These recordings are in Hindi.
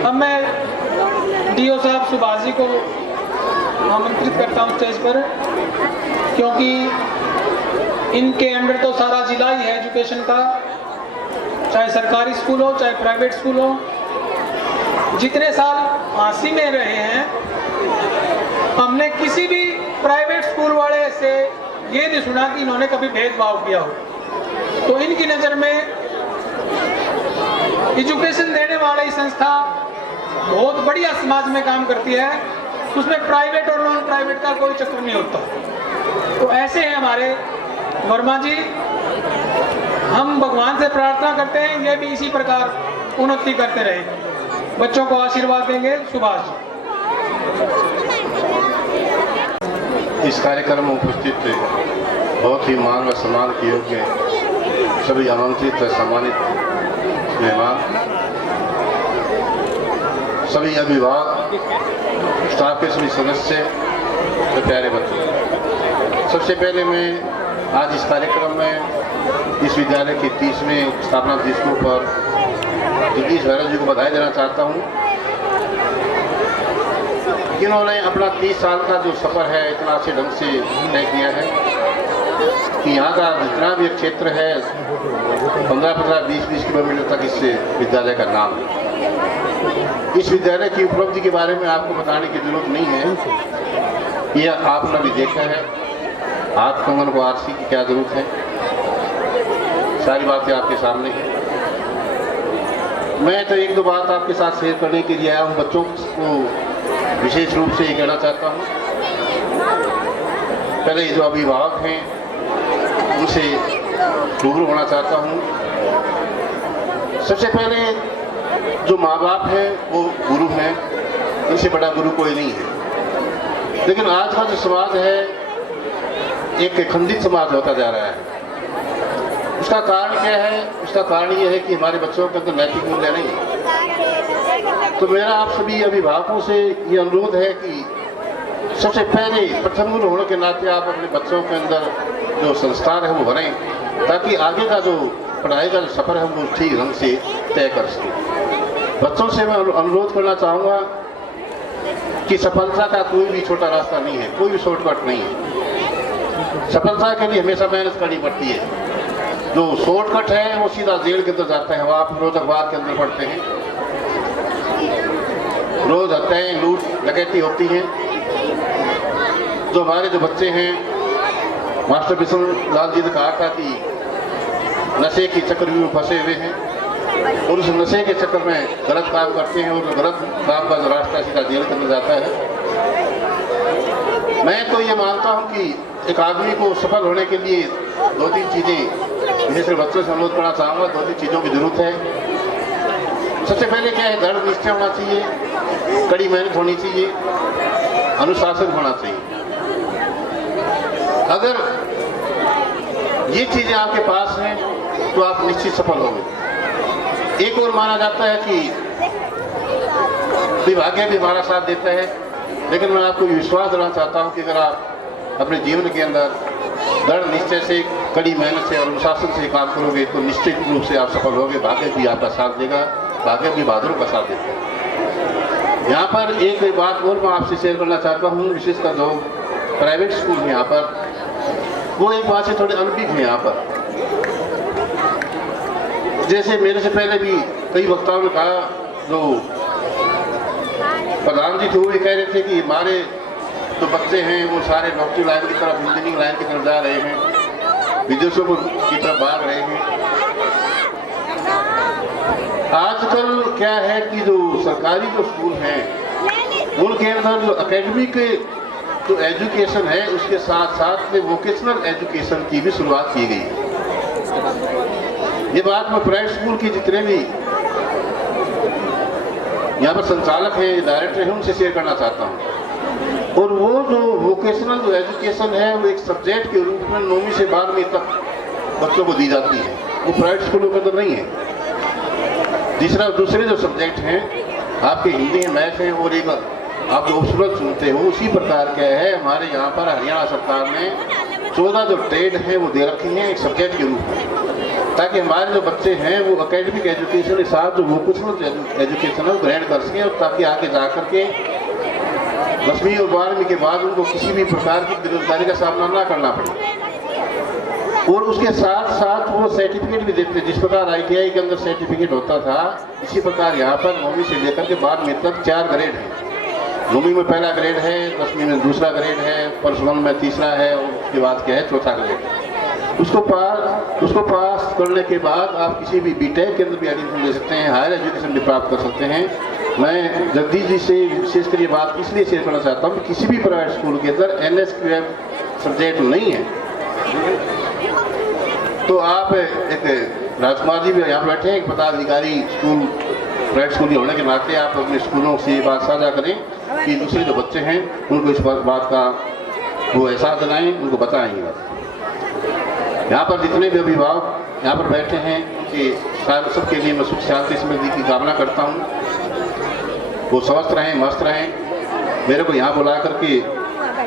अब मैं डीओ साहब सुभाष जी को आमंत्रित करता हूँ स्टेज पर, क्योंकि इनके अंडर तो सारा जिला ही है एजुकेशन का, चाहे सरकारी स्कूल हो चाहे प्राइवेट स्कूल हो। जितने साल आसी में रहे हैं, हमने किसी भी प्राइवेट स्कूल वाले से ये नहीं सुना कि इन्होंने कभी भेदभाव किया हो। तो इनकी नज़र में एजुकेशन देने वाली संस्था बहुत बढ़िया समाज में काम करती है, उसमें प्राइवेट और नॉन प्राइवेट का कोई चक्कर नहीं होता। तो ऐसे हैं हमारे वर्मा जी, हम भगवान से प्रार्थना करते हैं ये भी इसी प्रकार उन्नति करते रहे, बच्चों को आशीर्वाद देंगे। सुभाष जी। इस कार्यक्रम में उपस्थित बहुत ही मान व सम्मान के योग्य सभी आमंत्रित व सम्मानित मेहमान, सभी अभिभावक, स्टाफ के सभी सदस्य व प्यारे बच्चे, सबसे पहले मैं आज इस कार्यक्रम में इस विद्यालय के 30वें स्थापना दिवस पर जगदीश भैरव जी को बधाई देना चाहता हूँ। इन्होंने अपना 30 साल का जो सफ़र है इतना अच्छे ढंग से तय किया है कि यहाँ का जितना भी क्षेत्र है 15-15, 20-20 किलोमीटर तक इस विद्यालय का नाम है। इस विद्यालय की उपलब्धि के बारे में आपको बताने की जरूरत नहीं है, यह आपने भी देखा है। हाथ कंगन को आरसी की क्या जरूरत है, सारी बातें आपके सामने हैं। मैं तो एक दो बात आपके साथ शेयर करने के लिए आया हूँ। बच्चों को विशेष रूप से ये कहना चाहता हूँ, पहले जो अभिभावक हैं उनसे रूबरू होना चाहता हूँ। सबसे पहले जो माँ बाप हैं वो गुरु हैं, इनसे बड़ा गुरु कोई नहीं है। लेकिन आज का जो समाज है एक खंडित समाज होता जा रहा है। उसका कारण क्या है? उसका कारण ये है कि हमारे बच्चों के अंदर नैतिक मूल्य नहीं है। तो मेरा आप सभी अभिभावकों से ये अनुरोध है कि सबसे पहले प्रथम गुरु होने के नाते आप अपने बच्चों के अंदर जो संस्कार है वो भरें, ताकि आगे का जो पढ़ाई का सफ़र है वो ठीक ढंग से तय कर सके। बच्चों से मैं अनुरोध करना चाहूँगा कि सफलता का कोई भी छोटा रास्ता नहीं है, कोई भी शॉर्टकट नहीं है। सफलता के लिए हमेशा मेहनत करनी पड़ती है। जो शॉर्टकट है वो सीधा जेल के अंदर जाता है। वो आप रोज अखबार के अंदर पढ़ते हैं, रोज हत्याएं, लूट डकैती होती हैं। जो हमारे जो बच्चे हैं, मास्टर बिशन लाल जी ने कहा था कि नशे के चक्कर में फंसे हुए हैं और उस नशे के चक्कर में गलत काम करते हैं, और गलत काम का जो रास्ता सीधा जेल के अंदर जाता है। मैं तो ये मानता हूँ कि एक आदमी को सफल होने के लिए 2-3 चीज़ें, जैसे बच्चों से अनुरोध करना चाहूँगा, 2-3 चीज़ों की जरूरत है। सबसे पहले क्या है? दृढ़ निश्चय होना चाहिए, कड़ी मेहनत होनी चाहिए, अनुशासन होना चाहिए। अगर ये चीज़ें आपके पास हैं तो आप निश्चित सफल होंगे। एक और माना जाता है कि विभाग्य भी हमारा साथ देता है, लेकिन मैं आपको विश्वास देना चाहता हूँ कि अगर आप अपने जीवन के अंदर दृढ़ निश्चय से, कड़ी मेहनत से और अनुशासन से काम करोगे तो निश्चित रूप से आप सफल होगे। भाग्य भी आपका साथ देगा, भाग्य भी बहादुरों का साथ देता है। यहाँ पर एक बात और मैं आपसे शेयर करना चाहता हूँ, विशेषकर जो प्राइवेट स्कूल में यहाँ पर वो एक बात से थोड़े अनभिज्ञ हैं। यहाँ पर जैसे मेरे से पहले भी कई वक्ताओं ने कहा, जो प्रधान जी थे वो ये कह रहे थे कि हमारे जो बच्चे हैं वो सारे डॉक्टरी लाइन की तरफ, इंजीनियरिंग लाइन की तरफ जा रहे हैं, विदेशों की तरफ भाग रहे हैं। आजकल क्या है कि जो सरकारी जो स्कूल हैं उनके अंदर जो एकेडमिक जो एजुकेशन है उसके साथ साथ में वोकेशनल एजुकेशन की भी शुरुआत की गई है। ये बात मैं प्राइवेट स्कूल के जितने भी यहाँ पर संचालक हैं, डायरेक्टर हैं, उनसे शेयर करना चाहता हूँ। और वो जो वोकेशनल जो एजुकेशन है वो एक सब्जेक्ट के रूप में 9वीं से 12वीं तक बच्चों को दी जाती है, वो प्राइवेट स्कूलों के अंदर नहीं है। दूसरे जो सब्जेक्ट हैं आपके हिंदी है, मैथ है, और एक आप जो उपलब्ध सुनते हो उसी प्रकार के है। हमारे यहाँ पर हरियाणा सरकार ने 14 जो ट्रेड है वो दे रखी हैं एक सब्जेक्ट के रूप में। ताकि हमारे जो बच्चे हैं वो एकेडमिक एजुकेशन के साथ जो वोकेशनल एजुकेशन है वो ग्रहण कर सकें, और ताकि आगे जा कर के 10वीं और 12वीं के बाद उनको किसी भी प्रकार की बेरोजगारी का सामना ना करना पड़े। और उसके साथ साथ वो सर्टिफिकेट भी देते, जिस प्रकार ITI के अंदर सर्टिफिकेट होता था, इसी प्रकार यहाँ पर 9वीं से लेकर के 12वीं तक 4 ग्रेड है। 9वीं में पहला ग्रेड है, 10वीं में दूसरा ग्रेड है, +1 में तीसरा है, और उसके बाद क्या है, चौथा ग्रेड। उसको पास करने के बाद आप किसी भी BTech के अंदर भी एडमिशन ले सकते हैं, हायर एजुकेशन भी प्राप्त कर सकते हैं। मैं जगदीश जी से विशेषकर ये बात इसलिए शेयर करना चाहता हूँ कि किसी भी प्राइवेट स्कूल के अंदर NSQF सब्जेक्ट नहीं है। तो आप एक राजकुमार जी भी यहाँ बैठे हैं, एक पदाधिकारी स्कूल प्राइवेट स्कूल होने के नाते आप अपने स्कूलों से ये बात साझा करें कि दूसरे जो बच्चे हैं उनको इस बात का वो एहसास दिलाएं, उनको बताएंगे। यहाँ पर जितने भी अभिभावक यहाँ पर बैठे हैं कि सबके लिए मैं सुख शांति समृद्धि की कामना करता हूँ, वो स्वस्थ रहें, मस्त रहें। मेरे को यहाँ बुला करके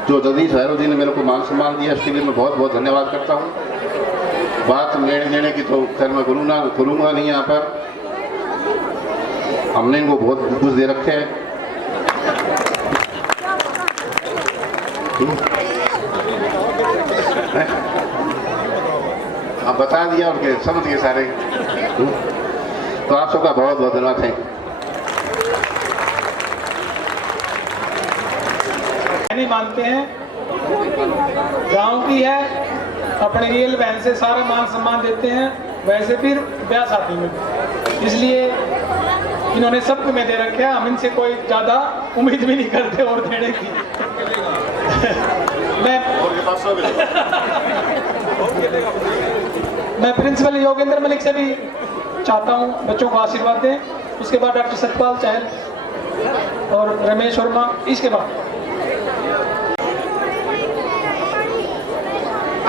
जो जगदीश भैरव जी ने मेरे को मान सम्मान दिया, उसके लिए मैं बहुत बहुत धन्यवाद करता हूँ। बात लेने की तो खैर मैं करूँगा नहीं, यहाँ पर हमने इनको बहुत कुछ दे रखे हैं। आप बता दिया, उनके समझ गए सारे। तो आप सबका बहुत बहुत धन्यवाद है। नहीं मानते हैं, गांव की है, अपने रियल बहन से सारा मान सम्मान देते हैं, वैसे फिर ब्याह शादी में, इसलिए इन्होंने सबको में दे रखे हैं। हम इनसे कोई ज़्यादा उम्मीद भी नहीं करते और देने की। मैं प्रिंसिपल योगेंद्र मलिक से भी चाहता हूँ बच्चों को आशीर्वाद दें, उसके बाद डॉक्टर सतपाल चहल और रमेश वर्मा, इसके बाद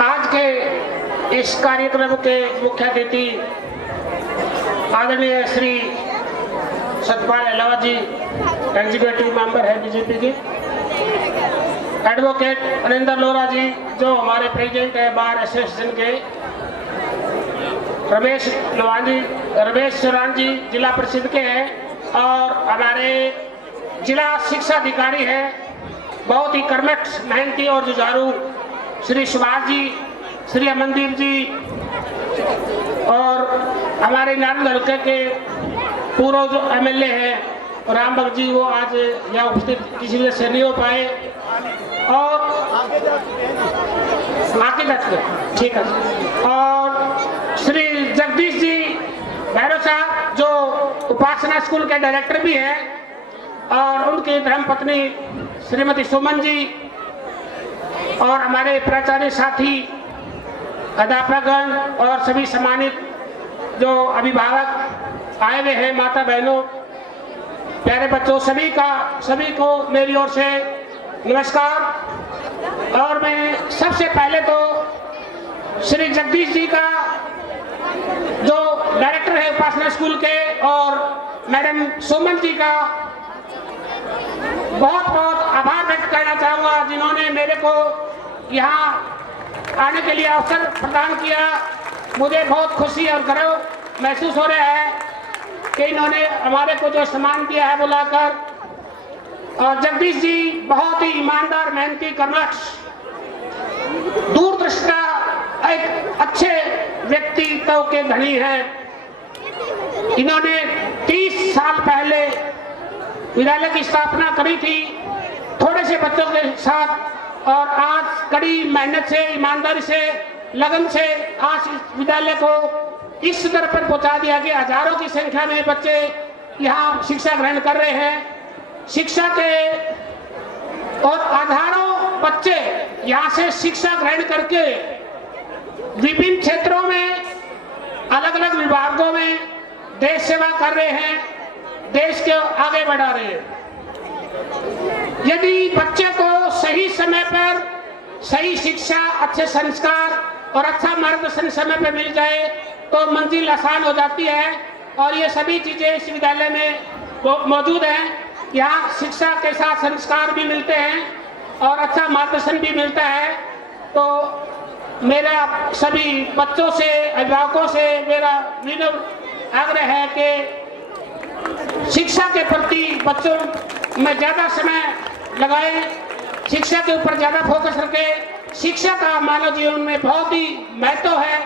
आज के इस कार्यक्रम के मुख्य अतिथि आदरणीय श्री सतपाल अहलावत जी, एग्जीक्यूटिव मेंबर है बीजेपी के, एडवोकेट अनिंदर लोरा जी जो हमारे प्रेसिडेंट है बार एसोसिएशन के, रमेश चौहान जी जिला परिषद के हैं, और हमारे जिला शिक्षा अधिकारी हैं बहुत ही कर्मठ, मेहनती और जुझारू श्री सुभाष जी, श्री अमनदीप जी, और हमारे नारायण हल्के के पूर्व जो MLA हैं राम भक्त जी, वो आज यहाँ उपस्थित किसी वजह से नहीं हो पाए, और ठीक है, और श्री जगदीश जी भैरव साहब जो उपासना स्कूल के डायरेक्टर भी हैं, और उनकी धर्मपत्नी श्रीमती सुमन जी, और हमारे प्राचार्य साथी, अध्यापकगण और सभी सम्मानित जो अभिभावक आए हुए हैं, माता बहनों, प्यारे बच्चों, सभी को मेरी ओर से नमस्कार। और मैं सबसे पहले तो श्री जगदीश जी का जो डायरेक्टर है उपासना स्कूल के, और मैडम सुमन जी का बहुत बहुत आभार व्यक्त करना चाहूँगा, जिन्होंने मेरे को यहाँ आने के लिए अवसर प्रदान किया। मुझे बहुत खुशी और गर्व महसूस हो रहा है कि इन्होंने हमारे को जो सम्मान दिया है बुलाकर। और जगदीश जी बहुत ही ईमानदार, मेहनती, कर्मठ, दूरदृष्टा, एक अच्छे व्यक्तित्व के धनी हैं। इन्होंने 30 साल पहले विद्यालय की स्थापना करी थी थोड़े से बच्चों के साथ, और आज कड़ी मेहनत से, ईमानदारी से, लगन से आज इस विद्यालय को इस स्तर पर पहुंचा दिया कि हजारों की संख्या में बच्चे यहाँ शिक्षा ग्रहण कर रहे हैं। शिक्षा के और हजारों बच्चे यहाँ से शिक्षा ग्रहण करके विभिन्न क्षेत्रों में, अलग अलग विभागों में देश सेवा कर रहे हैं, देश को आगे बढ़ा रहे हैं। यदि बच्चे को सही समय पर सही शिक्षा, अच्छे संस्कार और अच्छा मार्गदर्शन समय पर मिल जाए तो मंजिल आसान हो जाती है, और ये सभी चीजें इस विद्यालय में मौजूद हैं। यहाँ शिक्षा के साथ संस्कार भी मिलते हैं और अच्छा मार्गदर्शन भी मिलता है। तो मेरा सभी बच्चों से, अभिभावकों से मेरा विनम्र आग्रह है कि शिक्षा के प्रति बच्चों में ज़्यादा समय लगाएं, शिक्षा के ऊपर ज़्यादा फोकस रखें। शिक्षा का मानव जीवन में बहुत ही महत्व है।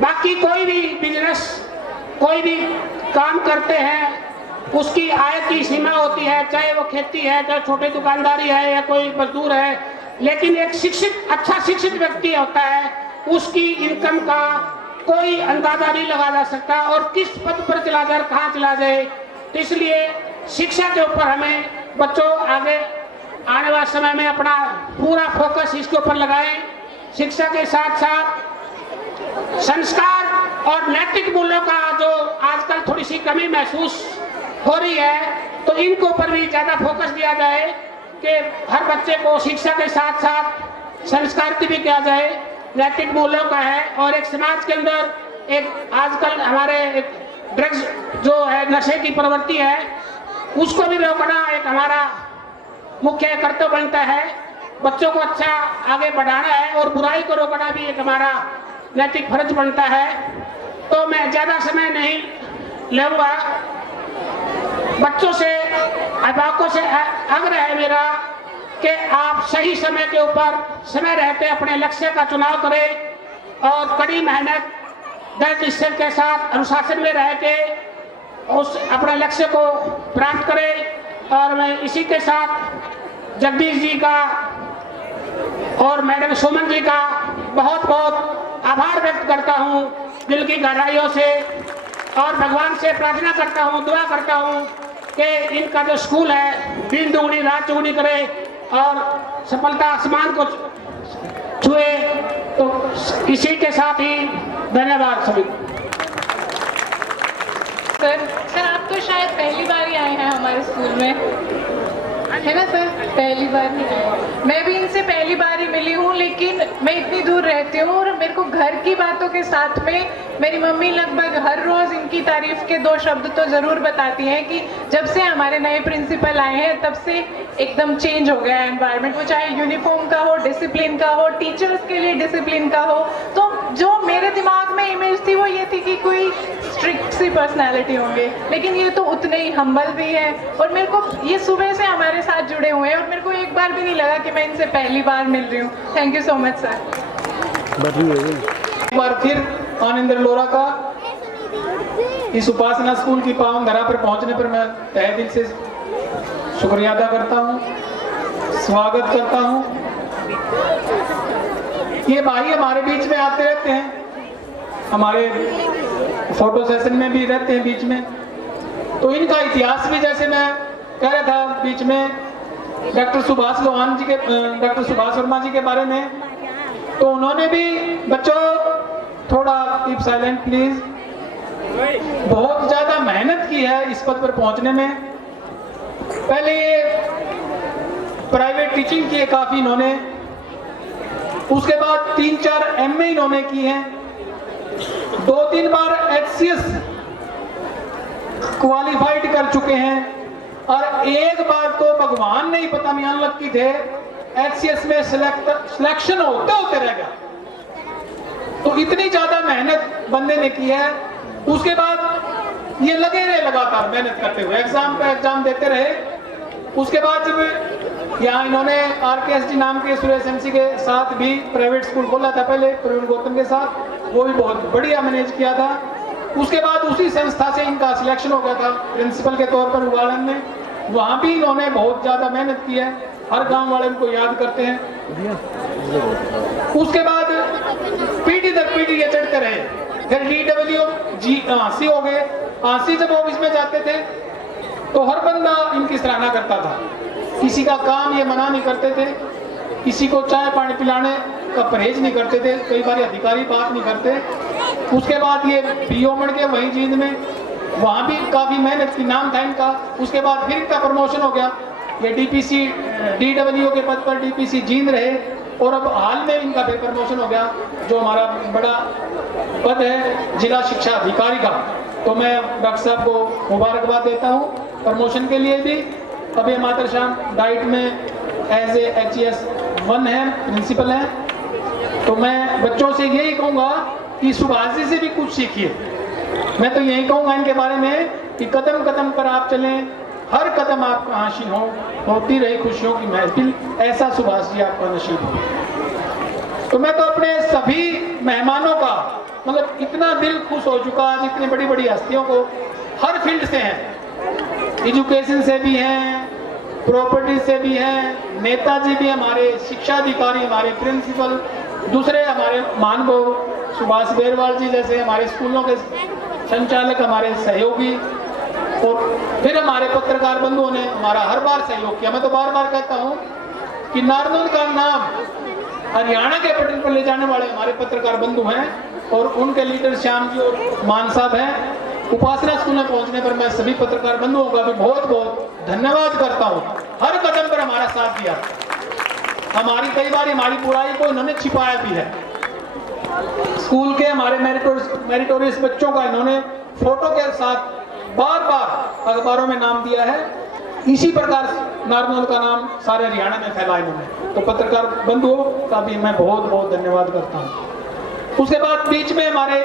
बाकी कोई भी बिजनेस, कोई भी काम करते हैं, उसकी आय की सीमा होती है, चाहे वो खेती है, चाहे छोटी दुकानदारी है या कोई मजदूर है, लेकिन एक शिक्षित, अच्छा शिक्षित व्यक्ति होता है, उसकी इनकम का कोई अंदाजा नहीं लगा जा सकता और किस पद पर चला जाए, कहाँ चला जाए। तो इसलिए शिक्षा के ऊपर हमें बच्चों आगे आने वाले समय में अपना पूरा फोकस इसके ऊपर लगाएं। शिक्षा के साथ साथ संस्कार और नैतिक मूल्यों का जो आजकल थोड़ी सी कमी महसूस हो रही है, तो इनको ऊपर भी ज़्यादा फोकस दिया जाए कि हर बच्चे को शिक्षा के साथ साथ संस्कार की भी किया जाए, नैतिक मूल्यों का है। और एक समाज के अंदर एक आजकल हमारे एक ड्रग्स जो है, नशे की प्रवृत्ति है, उसको भी रोकना एक हमारा मुख्य कर्तव्य बनता है। बच्चों को अच्छा आगे बढ़ाना है और बुराई को रोकना भी एक हमारा नैतिक फर्ज बनता है। तो मैं ज़्यादा समय नहीं लूँगा। बच्चों से, अभिभावकों से आग्रह है मेरा कि आप सही समय के ऊपर समय रहते अपने लक्ष्य का चुनाव करें और कड़ी मेहनत, दृढ़ निश्चय के साथ अनुशासन में रह के उस अपने लक्ष्य को प्राप्त करें। और मैं इसी के साथ जगदीश जी का और मैडम सुमन जी का बहुत बहुत आभार व्यक्त करता हूँ दिल की गहराइयों से, और भगवान से प्रार्थना करता हूँ, दुआ करता हूँ कि इनका जो स्कूल है दिन दुगनी रात चौगुनी करे और सफलता आसमान को छुए। तो इसी के साथ ही धन्यवाद सभी। सर आप तो शायद पहली बार ही आए हैं हमारे स्कूल में, है ना सर? पहली बार ही आए। मैं भी इनसे पहली बार ही मिली हूँ, लेकिन मैं इतनी दूर रहती हूँ और मेरे को घर की बातों के साथ में मेरी मम्मी लगभग हर रोज़ इनकी तारीफ के 2 शब्द तो ज़रूर बताती हैं कि जब से हमारे नए प्रिंसिपल आए हैं तब से एकदम चेंज हो गया है एनवायरनमेंट। वो चाहे यूनिफॉर्म का हो, डिसिप्लिन का हो, टीचर्स के लिए डिसिप्लिन का हो। तो जो मेरे दिमाग में इमेज थी वो ये थी कि कोई स्ट्रिक्ट सी पर्सनैलिटी होंगे, लेकिन ये तो उतने ही हम्बल भी है। और मेरे को ये सुबह से हमारे साथ जुड़े हुए हैं और मेरे को एक बार भी नहीं लगा कि मैं इनसे पहली बार मिल रही हूँ। Thank you so much sir. एक बार फिर आनंद लोरा का इस उपासना स्कूल की पावन धरा पर पहुंचने पर मैं तहे दिल से शुक्रिया अदा करता हूं, स्वागत करता हूं। ये भाई हमारे बीच में आते रहते हैं, हमारे फोटो सेशन में भी रहते हैं बीच में। तो इनका इतिहास भी, जैसे मैं कह रहा था बीच में डॉक्टर सुभाष लोहान जी के, डॉक्टर सुभाष वर्मा जी के बारे में, तो उन्होंने भी, बच्चों थोड़ा कीप साइलेंट प्लीज, बहुत ज्यादा मेहनत की है इस पद पर पहुंचने में। पहले ये प्राइवेट टीचिंग की है काफी इन्होंने, उसके बाद 3-4 MA इन्होंने की हैं, 2-3 बार HCS क्वालिफाइड कर चुके हैं, और एक बार तो भगवान नहीं पता मियां लक्की थे HCS में सिलेक्शन होते होते रह गया। तो इतनी ज्यादा मेहनत बंदे ने की है। उसके बाद ये लगे रहे लगातार मेहनत करते हुए, एग्जाम पे एग्जाम देते रहे। उसके बाद जब यहाँ इन्होंने RKSD नाम के सुरेश MC के साथ भी प्राइवेट स्कूल खोला था पहले, प्रवीण गौतम के साथ, वो भी बहुत बढ़िया मैनेज किया था। उसके बाद उसी संस्था से इनका सिलेक्शन हो गया था प्रिंसिपल के तौर पर उगाड़न में, वहाँ भी इन्होंने बहुत ज़्यादा मेहनत की है, हर गांव वाले उनको याद करते हैं। उसके बाद पीढ़ी दर पीढ़ी ये चढ़ते रहे, फिर DWC हो गए। C जब ऑफिस में जाते थे तो हर बंदा इनकी सराहना करता था, किसी का काम ये मना नहीं करते थे, किसी को चाय पानी पिलाने का परहेज नहीं करते थे, कई बार अधिकारी बात नहीं करते। उसके बाद ये PO बन के वहीं जींद में, वहाँ भी काफ़ी मेहनत की, नाम था इनका। उसके बाद फिर इनका प्रमोशन हो गया, ये DWO के पद पर DPC जींद रहे, और अब हाल में इनका फिर प्रमोशन हो गया, जो हमारा बड़ा पद है जिला शिक्षा अधिकारी का। तो मैं डॉक्टर साहब को मुबारकबाद देता हूँ प्रमोशन के लिए भी। अभी मातर शाम डाइट में एज ए HES 1 है, प्रिंसिपल हैं। तो मैं बच्चों से यही कहूँगा कि सुभाष जी से भी कुछ सीखिए। मैं तो यही कहूँगा इनके बारे में कि कदम कदम पर आप चलें, हर कदम आपका हासिल हो, होती रहे खुशियों की महफिल, ऐसा सुभाष जी आपका नसीब हो। तो मैं तो अपने सभी मेहमानों का मतलब इतना दिल खुश हो चुका आज, इतनी बड़ी बड़ी हस्तियों को हर फील्ड से हैं, एजुकेशन से भी हैं, प्रॉपर्टी से भी हैं, नेताजी भी हमारे, शिक्षा अधिकारी हमारे, प्रिंसिपल, दूसरे हमारे मानव सुभाष बेरवाल जी जैसे हमारे स्कूलों के संचालक, हमारे सहयोगी, और फिर हमारे पत्रकार बंधुओं ने हमारा हर बार सहयोग किया। मैं तो बार बार कहता हूँ कि नारनौल का नाम हरियाणा के पटल पर ले जाने वाले हमारे पत्रकार बंधु हैं, और उनके लीडर श्याम जी और मान साहब हैं। उपासना स्कूल में पहुंचने पर मैं सभी पत्रकार बंधुओं का भी बहुत बहुत धन्यवाद करता हूं। हर कदम पर हमारा साथ दिया, हमारी कई बार हमारी बुराई को इन्होंने छिपाया भी है। स्कूल के हमारे मेरिटोरियस बच्चों का इन्होंने फोटो के साथ बार बार अखबारों में नाम दिया है। इसी प्रकार नारनौल का नाम सारे हरियाणा में फैला इन्होंने। तो पत्रकार बंधुओं का भी मैं बहुत बहुत धन्यवाद करता हूँ। उसके बाद बीच में हमारे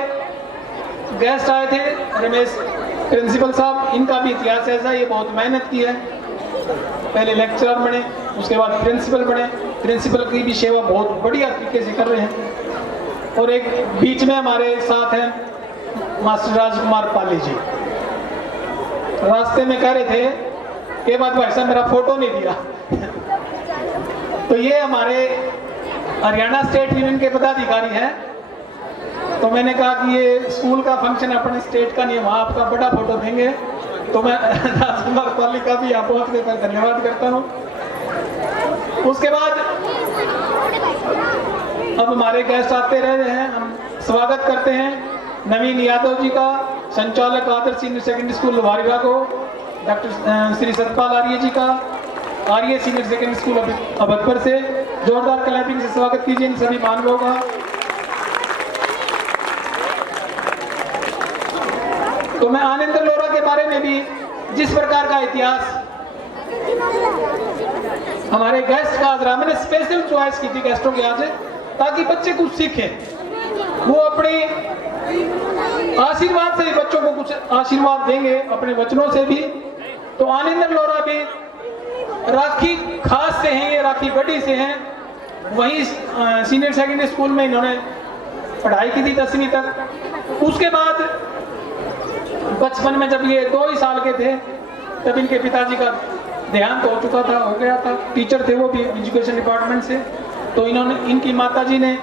गेस्ट आए थे रमेश प्रिंसिपल साहब, इनका भी इतिहास ऐसा, ये बहुत मेहनत की है, पहले लेक्चरर बने, उसके बाद प्रिंसिपल बने, प्रिंसिपल की भी सेवा बहुत बढ़िया तरीके से कर रहे हैं। और एक बीच में हमारे साथ हैं मास्टर राजकुमार पाली जी। रास्ते में कह रहे थे के बाद भाई साहब मेरा फोटो नहीं दिया तो ये हमारे हरियाणा स्टेट यूनियन के पदाधिकारी हैं। तो मैंने कहा कि ये स्कूल का फंक्शन अपने स्टेट का नहीं है, वहाँ आपका बड़ा फोटो देंगे। तो मैं राजकुमार पाली का भी यहाँ पहुँचने पर धन्यवाद करता हूँ। उसके बाद अब हमारे गेस्ट आते रहे हैं, हम स्वागत करते हैं नवीन यादव जी का, संचालक आदर्श सीनियर सेकेंडरी स्कूल लोहारीरा को, डॉक्टर श्री सतपाल आर्य जी का, आर्य सीनियर सेकेंडरी स्कूल अभतपुर से। जोरदार क्लैपिंग से स्वागत कीजिए इन सभी मानवों का। तो मैं आनंद लोरा के बारे में भी जिस प्रकार का इतिहास हमारे गेस्ट का आज मैंने स्पेशल चॉइस की थी गेस्टों के आज, ताकि बच्चे कुछ सीखें। वो अपने आशीर्वाद से बच्चों को कुछ आशीर्वाद देंगे, अपने वचनों से भी। तो आनंद लोरा भी राखी खास से हैं, ये राखी गढ़ी से हैं। वहीं सीनियर सेकेंडरी स्कूल में इन्होंने पढ़ाई की थी 10वीं तक। उसके बाद बचपन में जब ये 2 ही साल के थे तब इनके पिताजी का देहांत हो चुका था, हो गया था। टीचर थे वो भी एजुकेशन डिपार्टमेंट से। तो इन्होंने, इनकी माताजी ने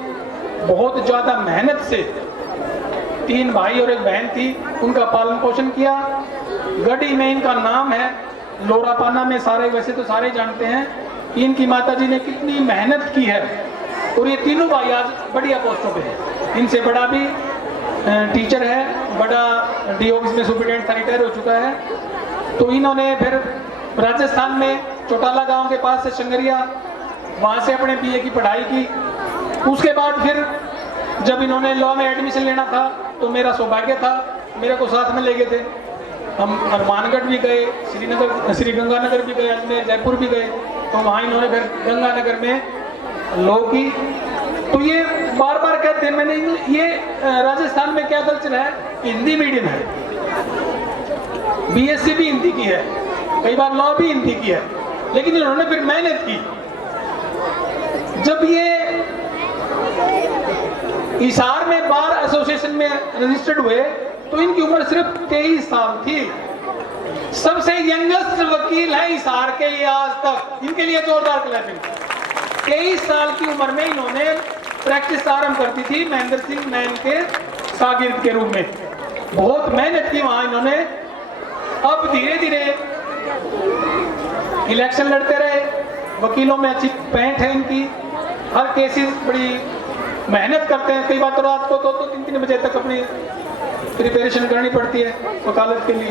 बहुत ज़्यादा मेहनत से, 3 भाई और 1 बहन थी, उनका पालन पोषण किया। गढ़ी में इनका नाम है, लोरापाना में सारे, वैसे तो सारे जानते हैं कि इनकी माताजी ने कितनी मेहनत की है। और ये तीनों भाई आज बढ़िया पोस्टों पे हैं। इनसे बड़ा भी टीचर है, बड़ा डी ऑफिस में सुपरिटेंडेंट था, रिटायर हो चुका है। तो इन्होंने फिर राजस्थान में चौटाला गांव के पास से शंगरिया, वहाँ से अपने BA की पढ़ाई की। उसके बाद फिर जब इन्होंने लॉ में एडमिशन लेना था तो मेरा सौभाग्य था, मेरे को साथ में ले गए थे। हम हनुमानगढ़ भी गए, श्रीनगर, श्री गंगानगर भी गए, अजमेर, जयपुर भी गए। तो वहाँ इन्होंने फिर गंगानगर में लॉ की। तो ये बार बार कहते हैं, मैंने ये राजस्थान में क्या कल्चर है, हिंदी मीडियम है, BSc भी हिंदी की है, कई बार लॉ भी हिंदी की है। लेकिन इन्होंने फिर मेहनत की। जब ये हिसार में बार एसोसिएशन में रजिस्टर्ड हुए तो इनकी उम्र सिर्फ 23 साल थी। सबसे यंगेस्ट वकील है हिसार के ये आज तक, इनके लिए जोरदार क्लैपिंग। 23 साल की उम्र में इन्होंने प्रैक्टिस आरंभ कर दी थी महेंद्र सिंह मैन के शागिर्द के रूप में। बहुत मेहनत की वहां इन्होंने। अब धीरे धीरे इलेक्शन लड़ते रहे, वकीलों में अच्छी पैंठ है इनकी, हर केसेस बड़ी मेहनत करते हैं। कई बार तो रात को 2-3 बजे तक अपनी प्रिपरेशन करनी पड़ती है वकालत के लिए।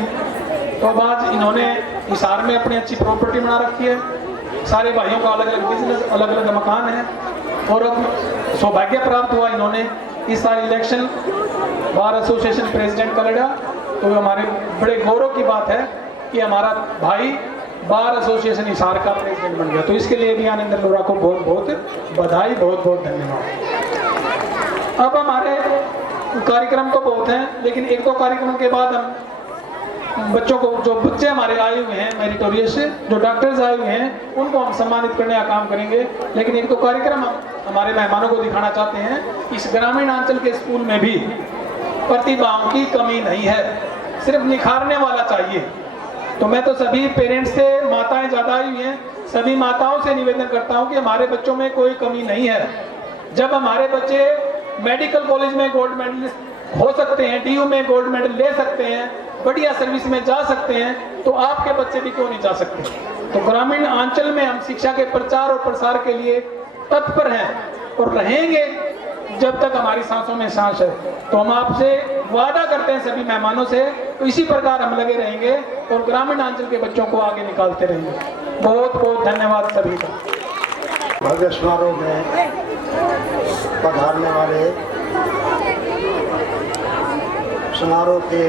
तो बाद इन्होंने हिसार में अपनी अच्छी प्रॉपर्टी बना रखी है, सारे भाइयों का अलग अलग बिजनेस, अलग अलग मकान है। और अब सौभाग्य प्राप्त हुआ, इन्होंने इस साल इलेक्शन बार एसोसिएशन प्रेसिडेंट का लड़ा। तो हमारे बड़े गौरव की बात है कि हमारा भाई बार एसोसिएशन हिसार का प्रेसिडेंट बन गया। तो इसके लिए भी आनंद लोरा को बहुत बहुत बधाई, बहुत बहुत धन्यवाद। अब हमारे कार्यक्रम तो बहुत हैं, लेकिन एक दो कार्यक्रम के बाद हम बच्चों को, जो बच्चे हमारे आए हुए हैं मेरिटोरियस, जो डॉक्टर्स आए हुए हैं, उनको हम सम्मानित करने का काम करेंगे। लेकिन एक दो कार्यक्रम हम हमारे मेहमानों को दिखाना चाहते हैं। इस ग्रामीण अंचल के स्कूल में भी प्रतिभाओं की कमी नहीं है, सिर्फ निखारने वाला चाहिए। तो मैं तो सभी पेरेंट्स से, माताएं ज़्यादा आई हुई हैं, सभी माताओं से निवेदन करता हूं कि हमारे बच्चों में कोई कमी नहीं है। जब हमारे बच्चे मेडिकल कॉलेज में गोल्ड मेडलिस्ट हो सकते हैं, DU में गोल्ड मेडल ले सकते हैं, बढ़िया सर्विस में जा सकते हैं, तो आपके बच्चे भी क्यों नहीं जा सकते। तो ग्रामीण अंचल में हम शिक्षा के प्रचार और प्रसार के लिए तत्पर हैं और रहेंगे जब तक हमारी सांसों में सांस है। तो हम आपसे वादा करते हैं सभी मेहमानों से, तो इसी प्रकार हम लगे रहेंगे और ग्रामीण अंचल के बच्चों को आगे निकालते रहेंगे। बहुत बहुत धन्यवाद सभी का। भव्य समारोह में पधारने वाले समारोह के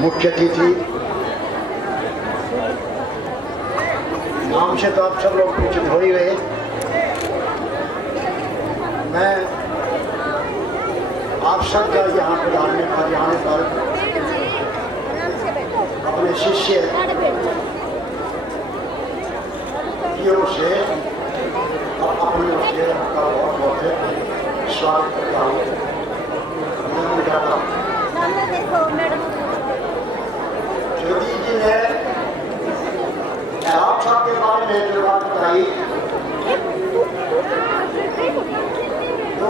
मुख्य अतिथि, नाम से तो आप सब लोग परिचित हो ही गए। मैं आप सबका यहाँ पधारने पर, यहाँ पर अपने शिष्य से और अपने से आपका बहुत बहुत स्वागत करता हूँ। ज्योति जी ने आप सबके बारे में जो बात बताई, तो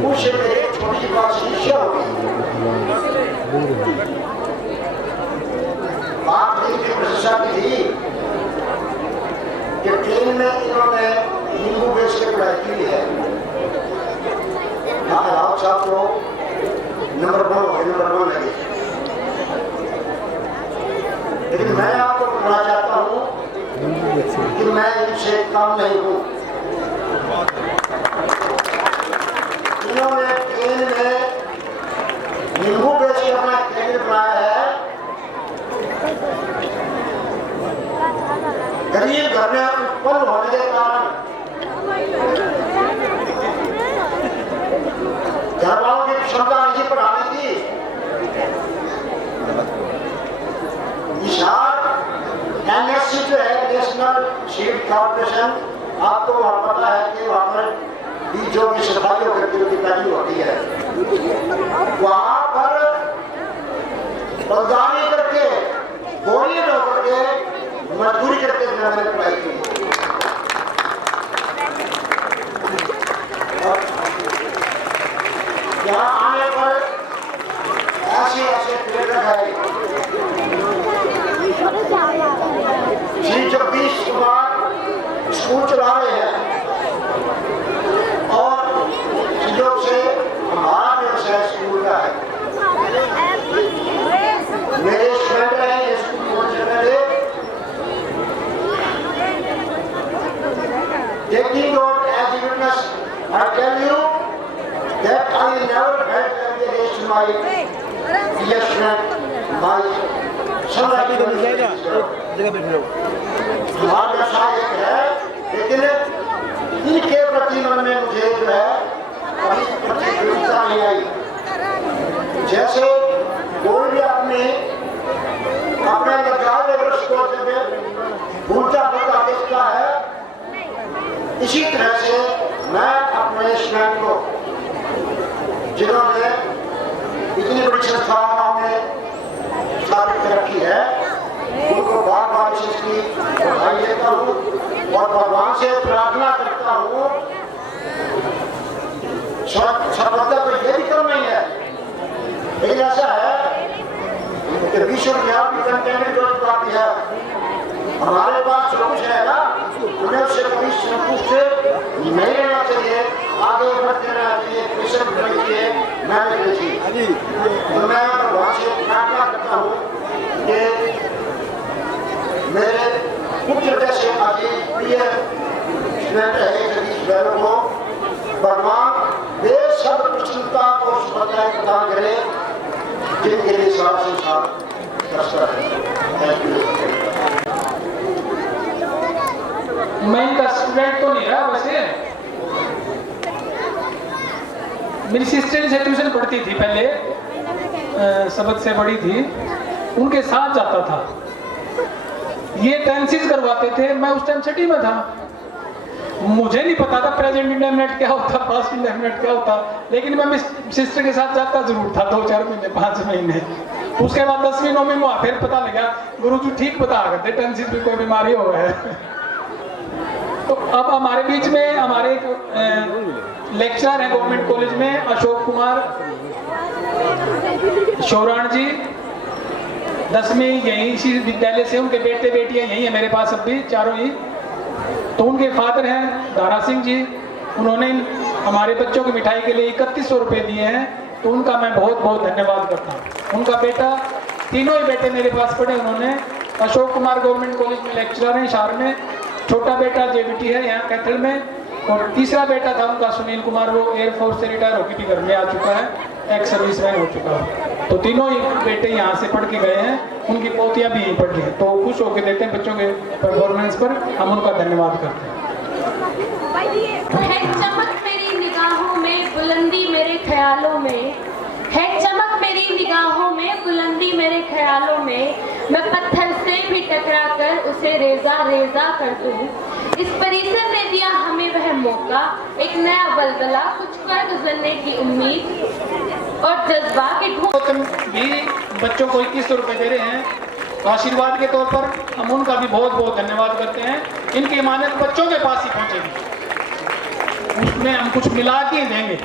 मुझसे मेरी छोटी बात शिक्षा होगी। बात की प्रशंसा की थी कि ट्रेन में इन्होंने नींबू बेच के पढ़ाई की है। राव साहब को नंबर 1 लगे, लेकिन मैं आपको बताना चाहता हूँ कि मैं इनसे कम नहीं हूँ। इन्होंने ट्रेन में नींबू बेच के अपना कैरियर बनाया है। गरीब घर में उत्पन्न होने के कारण घर वालों की क्षमता नहीं पढ़ाने की, NSC जो है, नेशनल सीड कॉर्पोरेशन, आपको वहाँ पता है कि वहाँ पर बीजों की सफाई होती होती है। वहाँ पर बलदानी करके, बोली होकर के, मजदूरी करके मैंने पढ़ाई की। यहाँ आने पर ऐसे ऐसे पेड़ लगाए। श्री जगदीश कुमार स्कूल चला रहे हैं और संयोग से हमारा व्यवसाय स्कूल का है। मेरे स्टूडेंट हैं ये स्कूल से पहले, taking note as a witness, I tell you that I never felt against my dear friend, my son. हमारा व्यवसाय एक है, लेकिन इनके प्रति मन में मुझे जो है कभी प्रतियोगिता नहीं आई। जैसे कोई भी अपने वर्ष को भूलता भूलता देखता है, इसी तरह से मैं अपने स्टूडेंट को, जिन्होंने इतनी बड़ी संस्थाओं में स्थापित कर रखी है, उनको बार बार इसकी बधाई देता हूँ और भगवान से प्रार्थना करता हूँ। सफलता तो ये भी कम नहीं है, लेकिन ऐसा है कि विश्व ज्ञान की कंटेनमेंट प्राप्ति है। हमारे पास जो कुछ है ना, उन्हें उससे कभी संतुष्ट नहीं रहना चाहिए, आगे बढ़ते रहना चाहिए, मिशन करनी चाहिए, मेहनत करनी चाहिए। तो मैं भगवान से प्रार्थना करता हूँ कि मेरे पुत्र जैसे अजीज प्रिय स्टूडेंट है जगदीश बैरो को भगवान बेशक प्रसन्नता और सफलताएं प्रदान करे, जिनके लिए सारा संसार तरसता है। मैं इनका स्टूडेंट तो नहीं रहा, वैसे मेरी सिस्टर से ट्यूशन पढ़ती थी पहले, सबक से बड़ी थी, उनके साथ जाता था। ये टेंसिस करवाते थे, मैं उस टाइम छठी में था, मुझे नहीं पता था प्रेजेंट इंडेफिनिट क्या होता, पास्ट इंडेफिनिट क्या होता, लेकिन मैं सिस्टर के साथ जाता जरूर था 2-4 महीने 5 महीने। उसके बाद 10वीं 9वीं में फिर पता लगा गुरुजी ठीक बता करते टेंसिस भी कोई बीमारी हो है। तो अब हमारे बीच में हमारे एक लेक्चरर है गवर्नमेंट कॉलेज में, अशोक कुमार शौराण जी, 10वीं यहीं इसी विद्यालय से, उनके बेटे बेटियां यहीं है मेरे पास अब भी चारों ही। तो उनके फादर हैं दारा सिंह जी, उन्होंने हमारे बच्चों की मिठाई के लिए 3100 रुपये दिए हैं, तो उनका मैं बहुत बहुत धन्यवाद करता हूँ। उनका बेटा, तीनों ही बेटे मेरे पास पढ़े उन्होंने, अशोक कुमार गवर्नमेंट कॉलेज में लेक्चरर हैं शार में, छोटा बेटा जेबीटी है यहाँ कैथल में, और तीसरा बेटा था उनका सुनील कुमार, वो एयरफोर्स से रिटायर होकर भी घर में आ चुका है, एक्स सर्विस मैन हो चुका है। तो तीनों ही बेटे यहाँ से पढ़ के गए हैं, उनकी पोतियाँ भी यहीं पढ़ रही हैं, तो खुश होकर देते हैं बच्चों के परफॉर्मेंस पर, हम उनका धन्यवाद करते हैं। है चमक मेरी निगाहों में, बुलंदी मेरे ख्यालों में, है चमक मेरी निगाहों में, बुलंदी मेरे ख्यालों में, मैं पत्थर से भी टकरा कर उसे रेजा रेजा कर दूं। इस परिसर ने दिया हमें वह मौका, एक नया बलबला, कुछ कर गुजरने की उम्मीद और जज्बा की तुम भी बच्चों को 2100 रुपये दे रहे हैं, तो आशीर्वाद के तौर पर हम उनका भी बहुत बहुत धन्यवाद करते हैं। इनकी मान्यता बच्चों के पास ही पहुंचेगी, उसमें हम कुछ मिला के देंगे।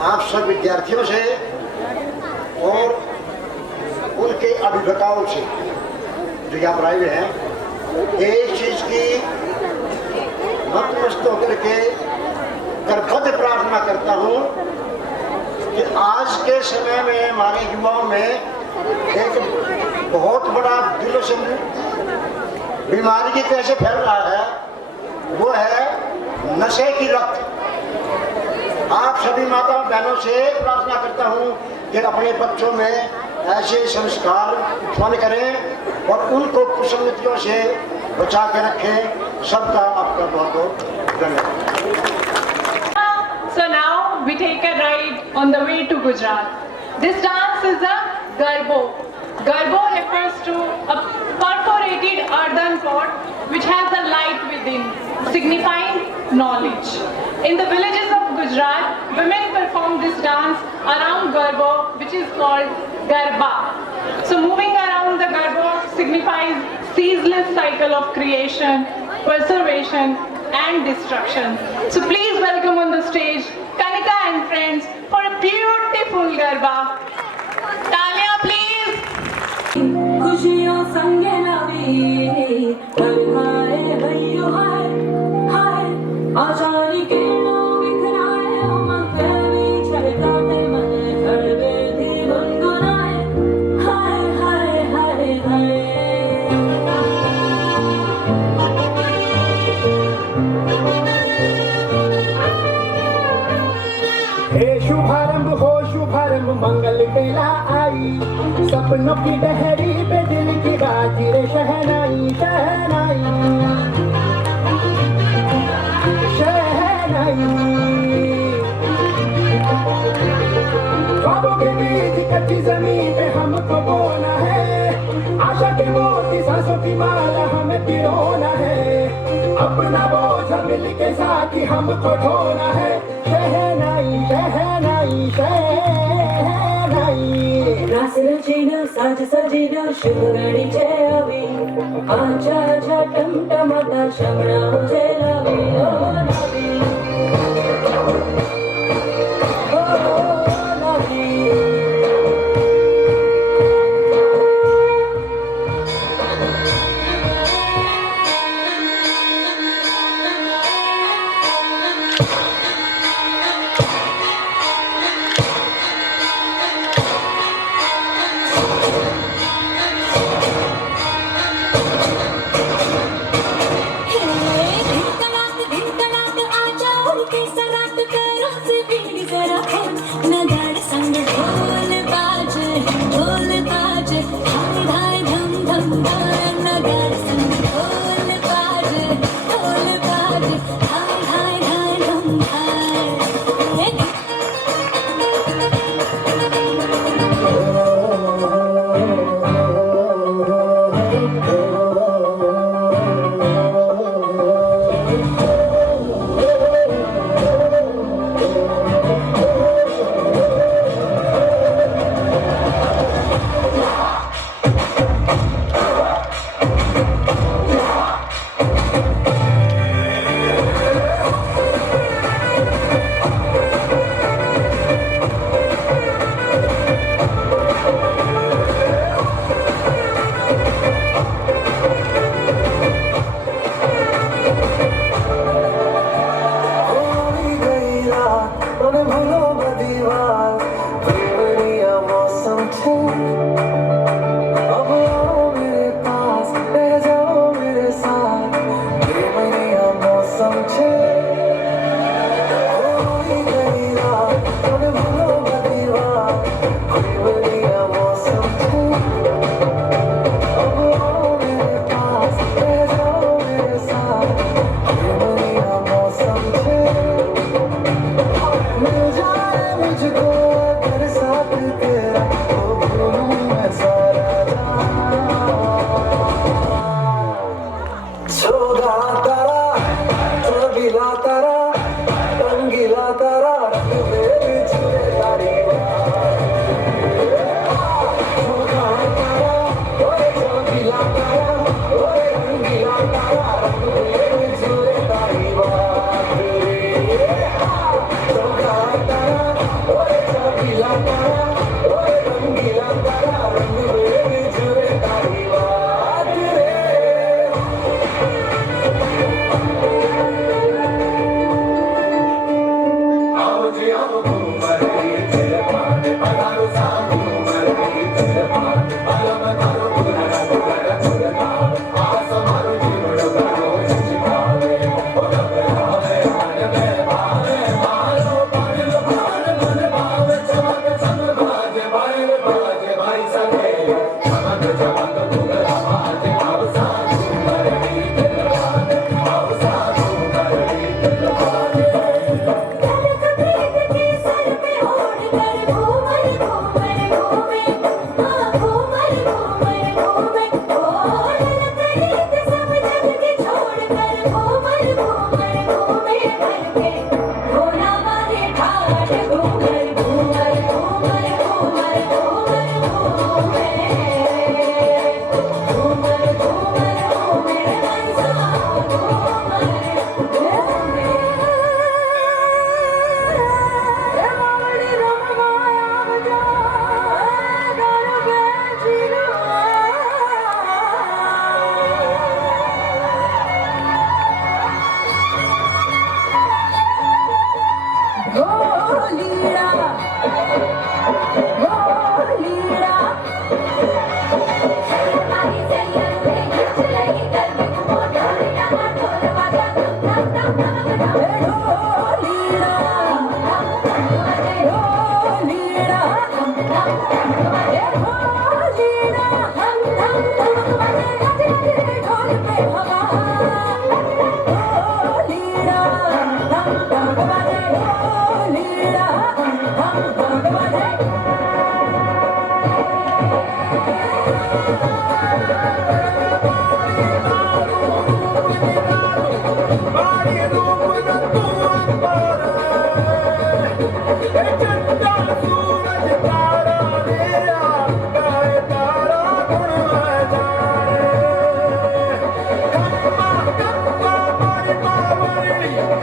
आप सब विद्यार्थियों से और उनके अभिभावकों से जो यहाँ पर आए हुए हैं, एक चीज की नतमस्तक होकर के करबद्ध प्रार्थना करता हूँ कि आज के समय में हमारे युवाओं में एक बहुत बड़ा दिलों बीमारी की कैसे फैल रहा है, वो है नशे की लत। आप सभी माता बहनों से प्रार्थना करता हूँ कि अपने बच्चों में ऐसे संस्कार उत्पन्न करें और उनको कुसंगतियों से बचा के रखें। सबका आपका बहुत बहुत धन्यवाद। So now we take a ride on the way to Gujarat. This dance is the Garbo. Garbo refers to a perforated earthen pot which has a light within, signifying knowledge. In the villages of Gujarat, women perform this dance around Garbo, which is called Garba. So moving around the Garbo signifies ceaseless cycle of creation, preservation and destruction. So please welcome on the stage Kanika and friends for a beautiful Garba. Talia please. खुशियों संगे लावी हर हाय हयो हाय हाय आजारी के नो बिखराए मकरी छलका ते मन खड़बे दी गुनगुनाए हाय हाय हाय हाय। हे शुभारंभ हो शुभारंभ मंगल बेला आई, सपनों की डहरी पे दिल की बाजी रे शहनाई शहनाई शहनाई। ख्वाबों के बीच कच्ची जमीन पे हमको बोना है, आशा के मोती सांसों की माला हमें पिरोना है, अपना बोझ मिल के साथ ही हमको ढोना है। शहनाई शहनाई शहनाई। रास रचीना साज सजीना शुभ घडीचे आवी, आच्या आच्या टमटमाटा शमणा मुझे लावी ओ लावी ओ लावी। ढोल बाजे धाय धाय धम धम नगाड़ संग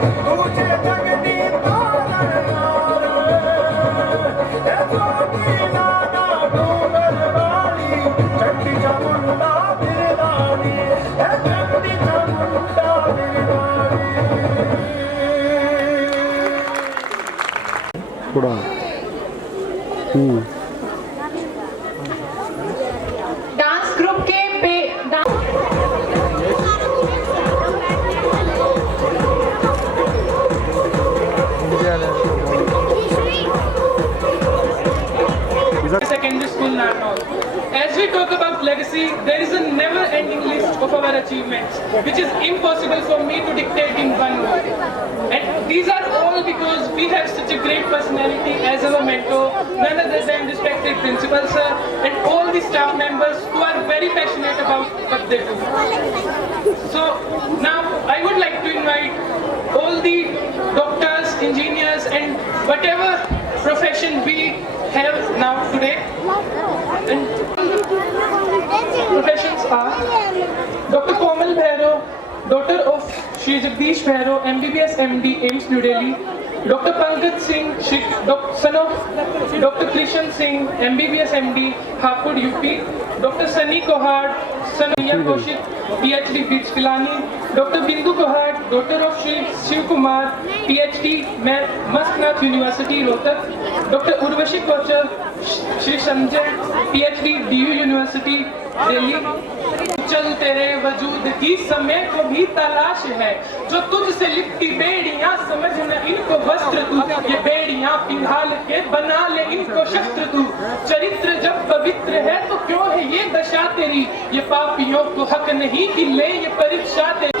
तुझे जगनी तारण नाना डूबल वाली चंडी चामुंडा बिरदानी चंडी चामुंडा बिरदानी थोड़ा डांस ग्रुप के Secondary school Narnaul. As we talk about legacy, there is a never-ending list of our achievements, which is impossible for me to dictate in one word. And these are all because we have such a great personality as our mentor, none other than respected principal sir, and all the staff members who are very passionate about what they do. So now I would like to invite all the doctors, engineers, and whatever profession we have now today. And professions are Dr. Komal Bhairo, daughter of Shri Jagdish Bhairo, MBBS MD, AIMS New Delhi. Dr. Pankaj Singh, son of Dr. Krishan Singh, MBBS MD, Hapur UP. Dr. Sunny Kohad, son of Riya Kaushik, PhD, BITS Pilani. Dr. Bindu Kohad, daughter of Shri Shiv Kumar, PhD, Masknath University, Rohtak. Dr. Urvashi Kochar, Shri Sanjay, PhD, DU University, Delhi. चल तेरे वजूद की समय को भी तलाश है, जो तुझसे लिपटी बेड़ियां समझ न इनको वस्त्र तू, ये बेड़ियां पिघाल के बना ले इनको शस्त्र तू। चरित्र जब पवित्र है तो क्यों है ये दशा तेरी, ये पापियों को हक नहीं कि ले ये परीक्षा तेरी।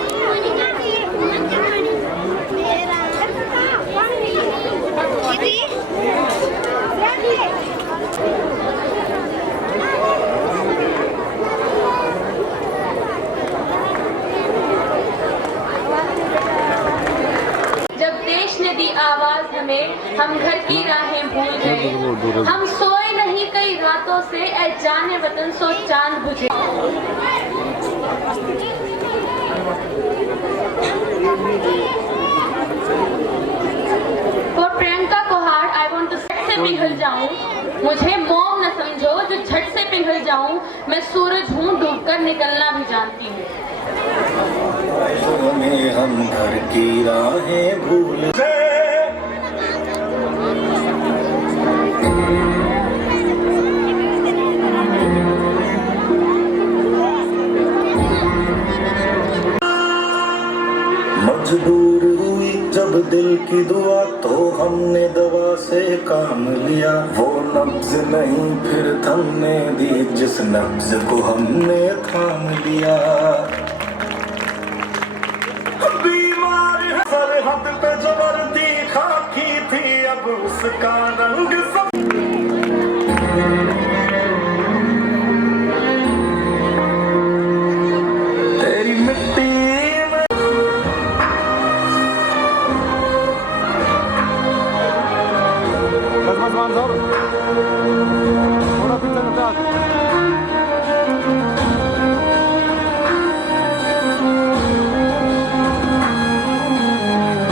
दी आवाज हमें, हम घर की राहें भूल गए, हम सोए नहीं कई रातों से, ऐ जाने वतन सो चांद बुझे। For Priyanka कोहाड़, I want to झट से पिघल जाऊं, मुझे मोम न समझो जो झट से पिघल जाऊं, मैं सूरज हूँ डूबकर निकलना भी जानती हूँ। हम घर की राहें भूल गए। मजबूर हुई जब दिल की दुआ तो हमने दवा से काम लिया, वो नब्ज नहीं फिर थमने दी जिस नब्ज को हमने थाम लिया। बीमार है सरहद पे जो वर्दी खाकी थी, अब उसका रंग सब तेरी मिट्टी में।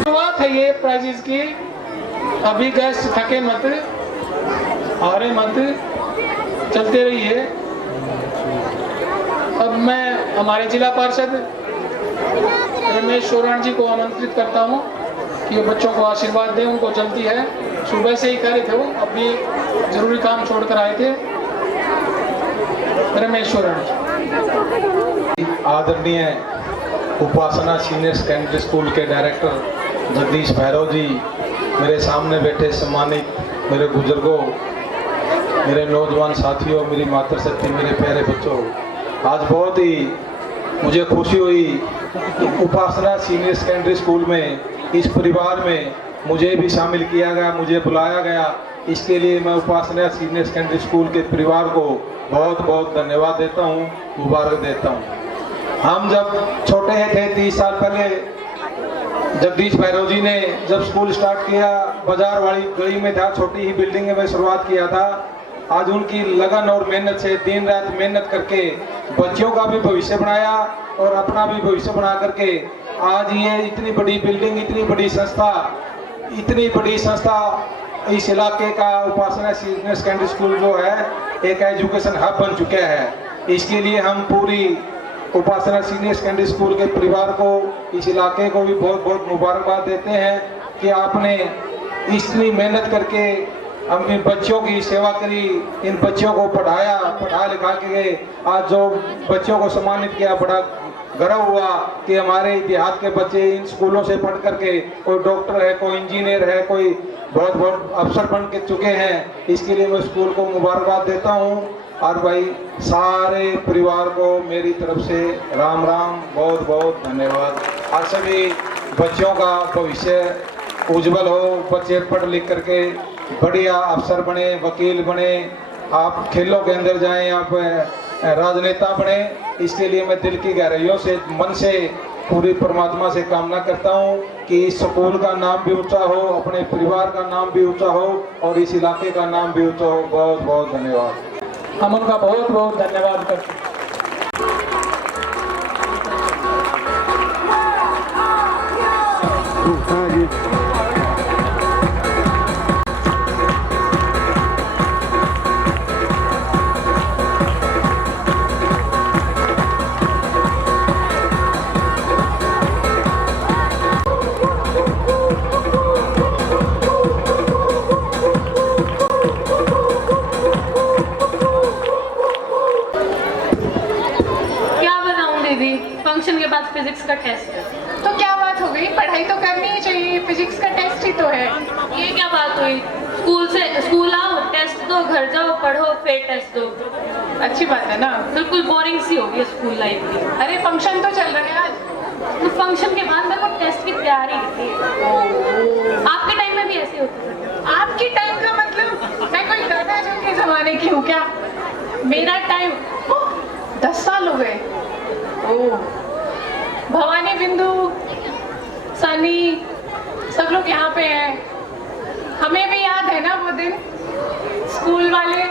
शुरुआत है ये प्राइजेस की। अभी गेस्ट थके मत, हारे मत, चलते रहिए। अब मैं हमारे जिला पार्षद रमेश शोरण जी को आमंत्रित करता हूँ कि वो बच्चों को आशीर्वाद दें। उनको जल्दी है, सुबह से ही कह रहे थे, वो अपनी जरूरी काम छोड़कर आए थे। रमेश शोरण। आदरणीय उपासना सीनियर सेकेंडरी स्कूल के डायरेक्टर जगदीश भैरव जी, मेरे सामने बैठे सम्मानित मेरे बुजुर्गों, मेरे नौजवान साथियों, मेरी मातृशक्ति, मेरे प्यारे बच्चों, आज बहुत ही मुझे खुशी हुई कि उपासना सीनियर सेकेंडरी स्कूल में, इस परिवार में मुझे भी शामिल किया गया, मुझे बुलाया गया। इसके लिए मैं उपासना सीनियर सेकेंडरी स्कूल के परिवार को बहुत बहुत धन्यवाद देता हूँ, मुबारक देता हूँ। हम जब छोटे थे 30 साल पहले, जगदीश भैरव जी ने जब स्कूल स्टार्ट किया, बाजार वाली गली में था, छोटी ही बिल्डिंग में शुरुआत किया था। आज उनकी लगन और मेहनत से दिन रात मेहनत करके बच्चों का भी भविष्य बनाया और अपना भी भविष्य बना करके आज ये इतनी बड़ी बिल्डिंग, इतनी बड़ी संस्था इस इलाके का उपासना सीनियर सेकेंडरी स्कूल जो है एक एजुकेशन हब बन चुका है। इसके लिए हम पूरी उपासना सीनियर सेकेंडरी स्कूल के परिवार को, इस इलाके को भी बहुत बहुत मुबारकबाद देते हैं कि आपने इतनी मेहनत करके अपने बच्चों की सेवा करी, इन बच्चों को पढ़ाया, पढ़ा लिखा के आज जो बच्चों को सम्मानित किया। बड़ा गर्व हुआ कि हमारे देहात के बच्चे इन स्कूलों से पढ़ करके कोई डॉक्टर है, कोई इंजीनियर है, कोई बहुत बहुत अफसर बन के चुके हैं। इसके लिए मैं स्कूल को मुबारकबाद देता हूँ। और भाई सारे परिवार को मेरी तरफ से राम राम, बहुत बहुत धन्यवाद। और सभी बच्चों का भविष्य उज्जवल हो, बच्चे पढ़ लिख करके बढ़िया अफसर बने, वकील बने, आप खेलों के अंदर जाएं, आप राजनेता बने। इसके लिए मैं दिल की गहराइयों से, मन से, पूरी परमात्मा से कामना करता हूं कि इस स्कूल का नाम भी ऊंचा हो, अपने परिवार का नाम भी ऊंचा हो और इस इलाके का नाम भी ऊंचा हो। बहुत बहुत धन्यवाद। हम उनका बहुत बहुत धन्यवाद करते हैं। फंक्शन के बाद फिजिक्स का टेस्ट है। तो क्या बात हो गई, पढ़ाई तो करनी ही चाहिए, फिजिक्स का टेस्ट ही तो है। ये क्या बात हुई? स्कूल आओ, टेस्ट दो, घर जाओ, पढ़ो, फिर टेस्ट दो। अच्छी बात है ना। बिल्कुल बोरिंग सी हो गई स्कूल लाइफ की। अरे फंक्शन तो चल रहा है आज। तो फंक्शन के बाद मेरे को टेस्ट की तैयारी करती है। आपके टाइम में भी ऐसे होता है? आपकी टाइम का मतलब मैं कोई दादा जो के जमाने की हूँ क्या? मेरा टाइम 10 साल हो गए। ओह, भवानी, बिंदु, सनी सब लोग यहाँ पे हैं। हमें भी याद है ना वो दिन, स्कूल वाले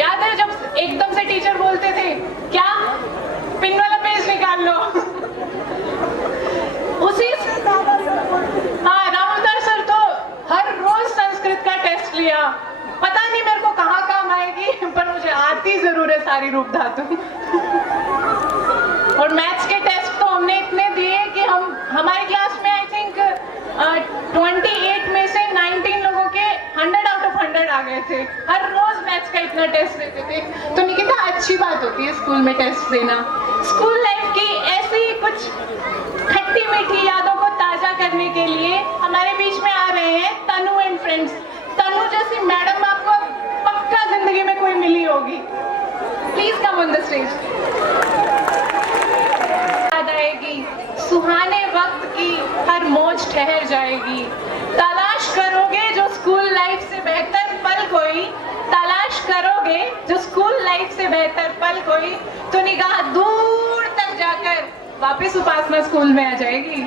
याद है जब एकदम से टीचर बोलते थे क्या पिन वाला पेज निकाल लो। उसी हाँ, रामदास सर तो हर रोज संस्कृत का टेस्ट लिया। पता नहीं मेरे को कहाँ काम आएगी, पर मुझे आती जरूर है सारी रूप धातु। और मैथ्स के टेस्ट तो हमने इतने दिए कि हमारी क्लास में आई थिंक 28 में से 19 लोगों के 100 आउट ऑफ 100 आ गए थे। हर रोज मैथ्स का इतना टेस्ट देते थे। तो निकिता, अच्छी बात होती है स्कूल में टेस्ट देना। स्कूल लाइफ की ऐसी कुछ खट्टी मीठी यादों को ताजा करने के लिए हमारे बीच में आ रहे हैं तनु एंड फ्रेंड्स। तनु जैसी मैडम आपको पक्का जिंदगी में कोई मिली होगी। Please come on the stage. याद आएगी, सुहाने वक्त की हर मौज ठहर जाएगी। तलाश करोगे जो स्कूल लाइफ से बेहतर पल कोई, तलाश करोगे जो स्कूल लाइफ से बेहतर पल कोई, तो निगाह दूर तक जाकर वापस उपासना स्कूल में आ जाएगी।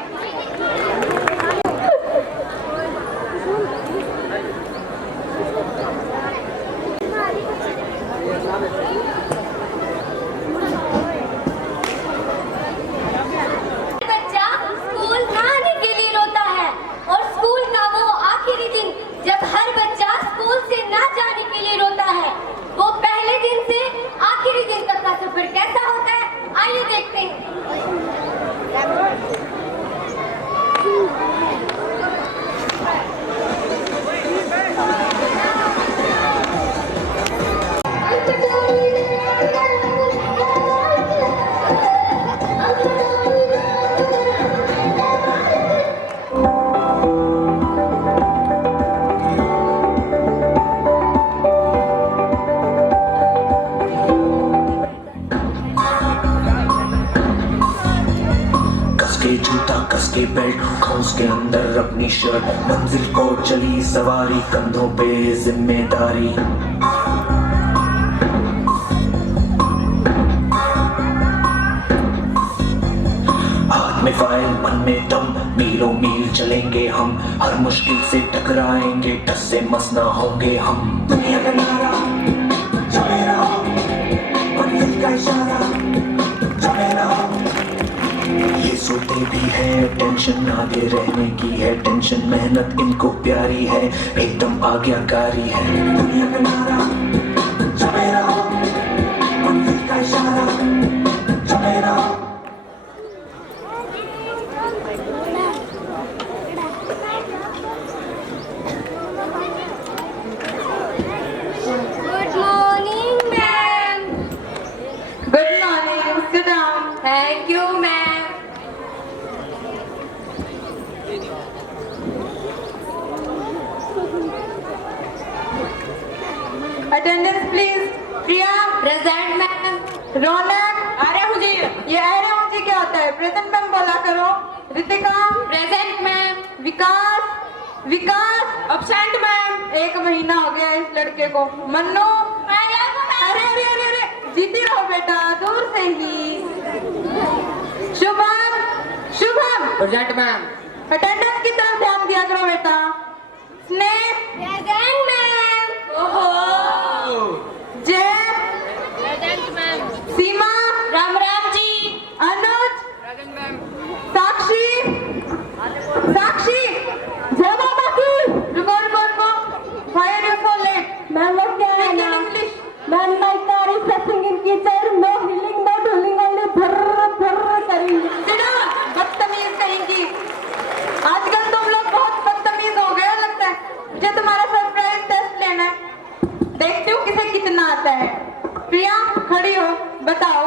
कसके बेल्ट खाउस के अंदर अपनी शर्ट, मंजिल को चली सवारी, कंधों पे जिम्मेदारी। हाथ में फाइल, मन में दम, मीलों मील चलेंगे हम, हर मुश्किल से टकराएंगे, टस से मस ना होंगे हम। दुनिया का नारा जो मेरा, मंजिल का इशारा जो मेरा, ये सोते भी है। टेंशन आगे रहने की है, टेंशन मेहनत इनको प्यारी है, एकदम आज्ञाकारी है। दुनिया का नारा जमे रहो, मंजिल का इशारा जमे रहो। Good morning, ma'am. Good morning. Sit down. Thank you, ma'am. Attendance, please. Priya. Present, ma'am. रौनक. अरे मुझे ये अरे मुझे क्या होता है? प्रेजेंट मैम बोला करो. Ritika. Present, ma'am. Vikas. Vikas. Absent ma'am. 1 महीना हो गया इस लड़के को. मन्नू. अरे अरे अरे अरे जीती रहो बेटा, दूर से ही. Shubham. Shubham. Present ma'am. Attendance की तरफ ध्यान दिया करो बेटा. स्नेह. Present, ma'am. जय. Present, ma'am. सीमा. राम राम जी। अनुज. साक्षी. साक्षी. जय बाबा की. रुको रुको रुको. Why are you so late? Ma'am वो क्या है Speak ना? in English. Ma'am my car is passing in kitchen. No healing, no drooling, only भर्र भर्र करेंगे। Sit down. बदतमीज करेंगी. आजकल तुम लोग बहुत बदतमीज हो गए हो लगता है. मुझे तुम्हारा सरप्राइज टेस्ट लेना है. देखती हूँ किसे कितना आता है. प्रिया खड़ी हो, बताओ.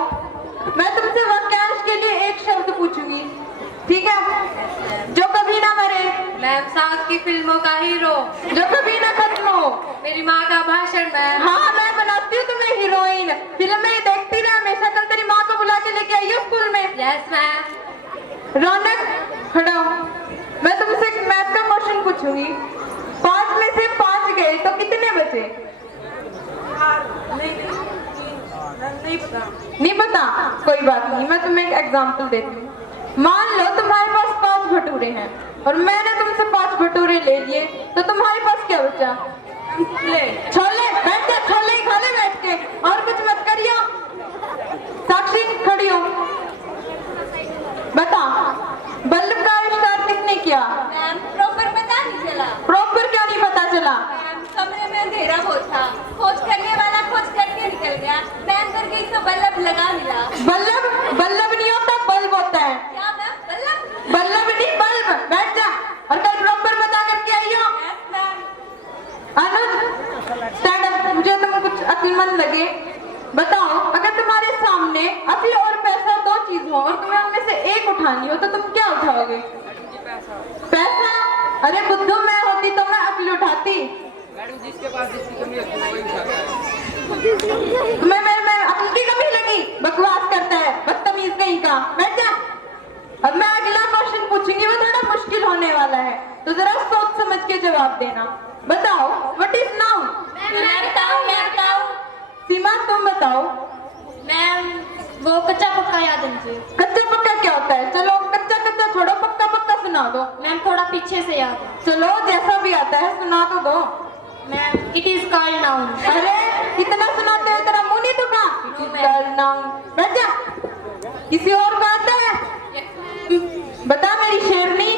मैं तुमसे वाक्यांश के लिए एक शब्द पूछूंगी, ठीक है? जो कभी ना मरे. मैम साउथ की फिल्मों का हीरो। जो कभी ना खत्म हो. मेरी माँ का भाषण मैम। हाँ मैं बनाती हूँ तुम्हें हीरोइन. फिल्म में देखती रहे हमेशा. कल तेरी माँ को बुला के लेके आई हो स्कूल में. Yes ma'am. रौनक खड़ा हो. मैं तुमसे एक मैथ का क्वेश्चन पूछूंगी. 5 में से 5 गए तो कितने बचे? नहीं पता. कोई बात नहीं, मैं तुम्हें एक एग्जांपल देती हूँ. मान लो तुम्हारे पास 5 भटूरे हैं और मैंने तुमसे 5 भटूरे ले लिए, तो तुम्हारे पास क्या बचा? छोले. बैठ जा, छोले ही खा ले बैठ के, और कुछ मत करियो. साक्षी खड़ी हो, बता. बल्ब का आविष्कार किसने किया? मैम प्रॉपर पता नहीं चला। प्रॉपर क्या नहीं पता चला? मैम कमरे में अंधेरा बहुत था, खोज करने वाला खोज करके निकल गया। मैम कर गई तो बल्ब लगा मिला। बल्ब. बल्ब नहीं होता, बल्ब होता है. क्या मैम? बल्ब? बल्ब नहीं, बल्ब. बैठ जा और कल प्रॉपर बता करके आई हो. Yes ma'am. Anuj stand up. मुझे तुम कुछ अक्लमंद लगे. बताओ, अगर तुम्हारे सामने अभी और पैसा 2 चीज हो और तुम्हें उनमें से एक उठानी हो तो तुम क्या उठाओगे? पैसा. अरे बुद्धू मैं होती तो मैं अक्ल उठाती. तुम्हें मैं अक्ल की कमी लगी? बकवास करता है, बदतमीज कहीं का. बैठ जा. अब मैं अगला क्वेश्चन पूछूंगी, वो थोड़ा मुश्किल होने वाला है, तो जरा सोच समझ के जवाब देना. बताओ, व्हाट इज नाउन? मैं बताऊं। सीमा तुम बताओ. मैम वो कच्चा पक्का याद है। कच्चा पक्का क्या होता है? चलो कच्चा कच्चा छोड़ो, पक्का पक्का सुना दो. मैम थोड़ा पीछे से याद है। चलो जैसा भी आता है सुना तो दो. Ma'am it is called noun. अरे कितना सुनाते हो, तेरा मुंह नहीं दुखा? नाउन. बैठ जा. किसी और को आता है? बता मेरी शेरनी.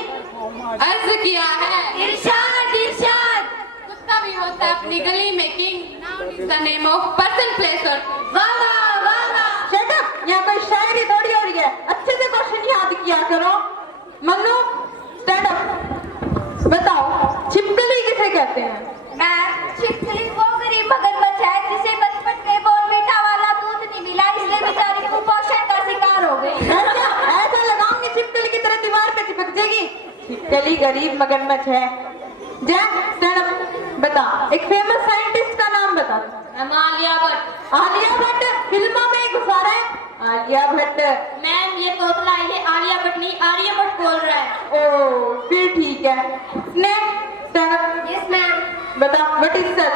अर्ज किया है। इरशाद इरशाद। कुत्ता भी होता है अपनी गली में king. Noun is the name of person place और वाह वाह वाह वाह। Shut up. यहाँ कोई शायरी थोड़ी हो रही है. अच्छे से क्वेश्चन याद किया करो. Mannu stand up. बताओ, छिपकली किसे कहते हैं? मैम छिपकली वो गरीब मगरमच्छ है जिसे बचपन में बॉर्नवीटा वाला दूध नहीं मिला, इसलिए बेचारी कुपोषण का शिकार हो गई। ऐसा लगाऊंगी छिपकली की तरह दीवार पे चिपक जाएगी. छिपकली गरीब मगरमच्छ है. जा स्टैंड अप. बता, एक फेमस साइंटिस्ट का नाम बता. मैम आलिया भट्ट। आलिया भट्ट फिल्मों में घुसा रहा है. आलिया भट्ट. मैम ये तोतला ये आलिया भट्ट नहीं आर्य भट्ट बोल रहा है। ओ फिर ठीक है. Next stand up. Yes ma'am. बता, what is cell?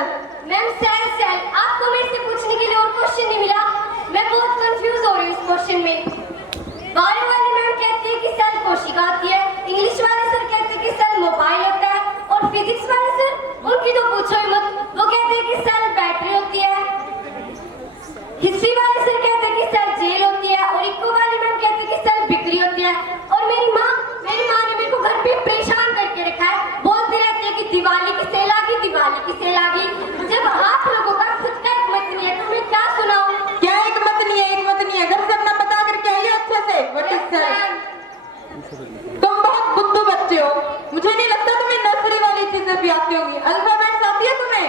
Ma'am cell आपको मेरे से पूछने के लिए और क्वेश्चन नहीं मिला? मैं बहुत कंफ्यूज हो रही हूँ इस क्वेश्चन में। बायो वाले मैम कहती है कि सेल कोशिका होती है, इंग्लिश वाले सर कहते हैं कि सेल मोबाइल होता है, और फिजिक्स वाले सर उनकी तो पूछो ही मत, वो कहते हैं कि सेल बैटरी होती है। हिस्ट्री वाले सर कहते हैं कि सेल जेल होती है, और इको वाली मैम कहते हैं कि सेल बिक्री होती है, और है, बोलती रहती है कि दिवाली की सेल आ गई, दिवाली की सेल आ गई। जब आप लोगों का खुद का एक मत नहीं है तो मैं क्या सुनाऊं? क्या एक मत नहीं है, एक मत नहीं है, घर से अपना पता करके आइए अच्छे से। What is that? तुम बहुत बुद्धू बच्चे हो, मुझे नहीं लगता तुम्हें नर्सरी वाली चीजें भी आती होंगी। अल्फाबेट्स आती है तुम्हें?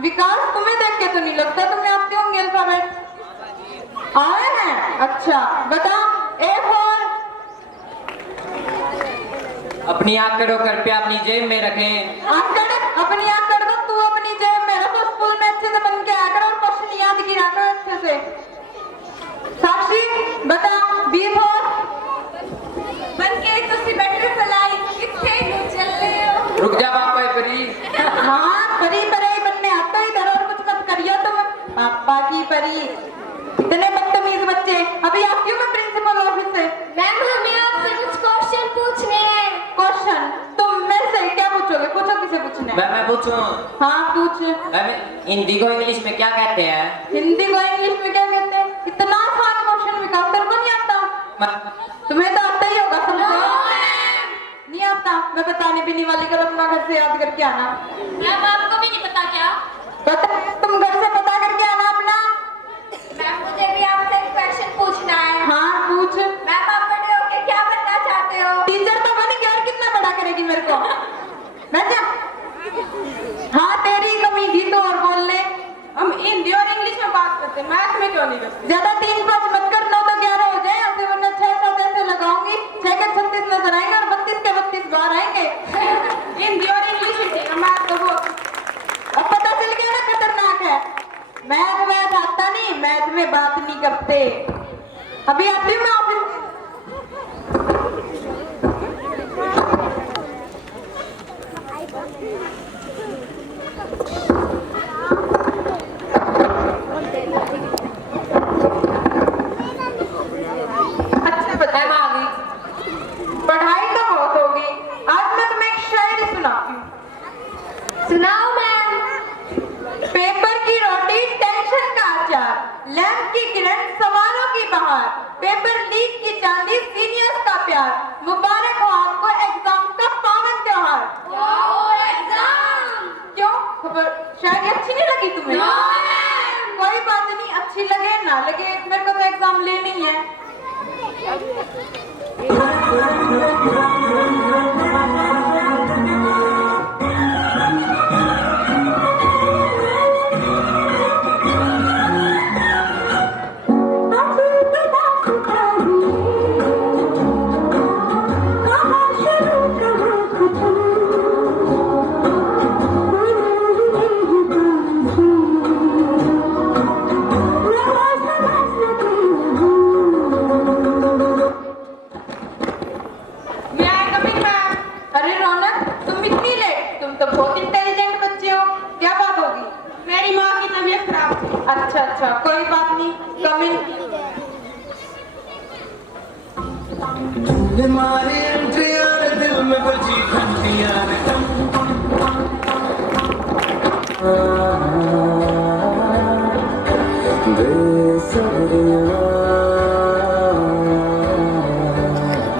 विकास, तुम्हें देख के तो नहीं लगता तुम्हें आती होंगी अल्फाबेट। आए हैं? अच्छा बताओ। ए फॉर अपनी आँख करो, कृपया अपनी जेब में रखें। आँख कर, अपनी आँख कर दो, तू अपनी जेब में रखो। स्कूल में अच्छे से बन के आकर और क्वेश्चन याद गिरा करो अच्छे से। साक्षी बता। बी फॉर बन के तुसी बैटरी फलाई किथे नु चले हो? रुक जा पापा परी। हाँ, परी परी बनने आता ही इधर, और कुछ मत करियो तुम। पापा की परी, इतने बदतमीज बच्चे। अभी आप क्यों? मैं प्रिंसिपल ऑफिस से। मैम हमें आपसे कुछ क्वेश्चन पूछने हैं। क्वेश्चन? तुम मेरे से क्या पूछोगे? पूछो, किसे पूछना है? मैं पूछूं? हाँ पूछ। हिंदी को इंग्लिश में क्या कहते हैं? हिंदी को इंग्लिश में क्या कहते हैं? इतना आसान क्वेश्चन विकास, तेरे को नहीं आता? तुम्हें तो आता ही होगा, समझो। नहीं आता? मैं बताने भी नहीं वाली, कल अपना घर से याद करके आना। मैम आपको भी नहीं पता क्या? पता, तुम घर से पता करके आना अपना। मैम मुझे भी आपसे एक क्वेश्चन पूछना है। हाँ पूछ। मैम आप बड़े होके क्या बनना चाहते हो? टीचर तो बनेगी, और कितना बड़ा करेगी मेरे को? बैठ जा। हाँ तेरी कमी थी तो और बोल ले। हम हिंदी और इंग्लिश में बात करते हैं, मैथ में क्यों नहीं करते? ज्यादा 3-5 मत कर, 9 तो 11 हो जाए ऐसे, वरना 6-7 ऐसे लगाऊंगी। 6 के 36 नजर आएंगे और 32 के 32 बाहर आएंगे। हिंदी और इंग्लिश ही, मैथ तो वो अब पता चल गया ना, खतरनाक है। मैथ आता नहीं, मैथ में बात नहीं करते। अभी आती हूँ मैं ऑफिस। अच्छा बताए आ गई। पढ़ाई तो बहुत होगी, आज मैं तुम्हें एक शायरी सुनाती हूँ। सुनाओ मैम। पेपर की रोटी, टेंशन का अचार, लैंप की किरण, सवालों की बहार, पेपर लीक की चांदी, सीनियर्स का प्यार, मुबारक हो आपको एग्जाम का पावन त्योहार। एग्जाम क्यों? खबर शायरी अच्छी नहीं लगी तुम्हें? कोई बात नहीं, अच्छी लगे ना लगे, मेरे को तो एग्जाम लेनी है। अरे रौनक, तुम इतनी लेट? तुम तो बहुत इंटेलिजेंट बच्चे हो, क्या बात होगी? मेरी माँ की तबीयत खराब थी। अच्छा अच्छा, कोई बात नहीं, कम इन। हमारी एंट्रियां दिल में बजी घंटियां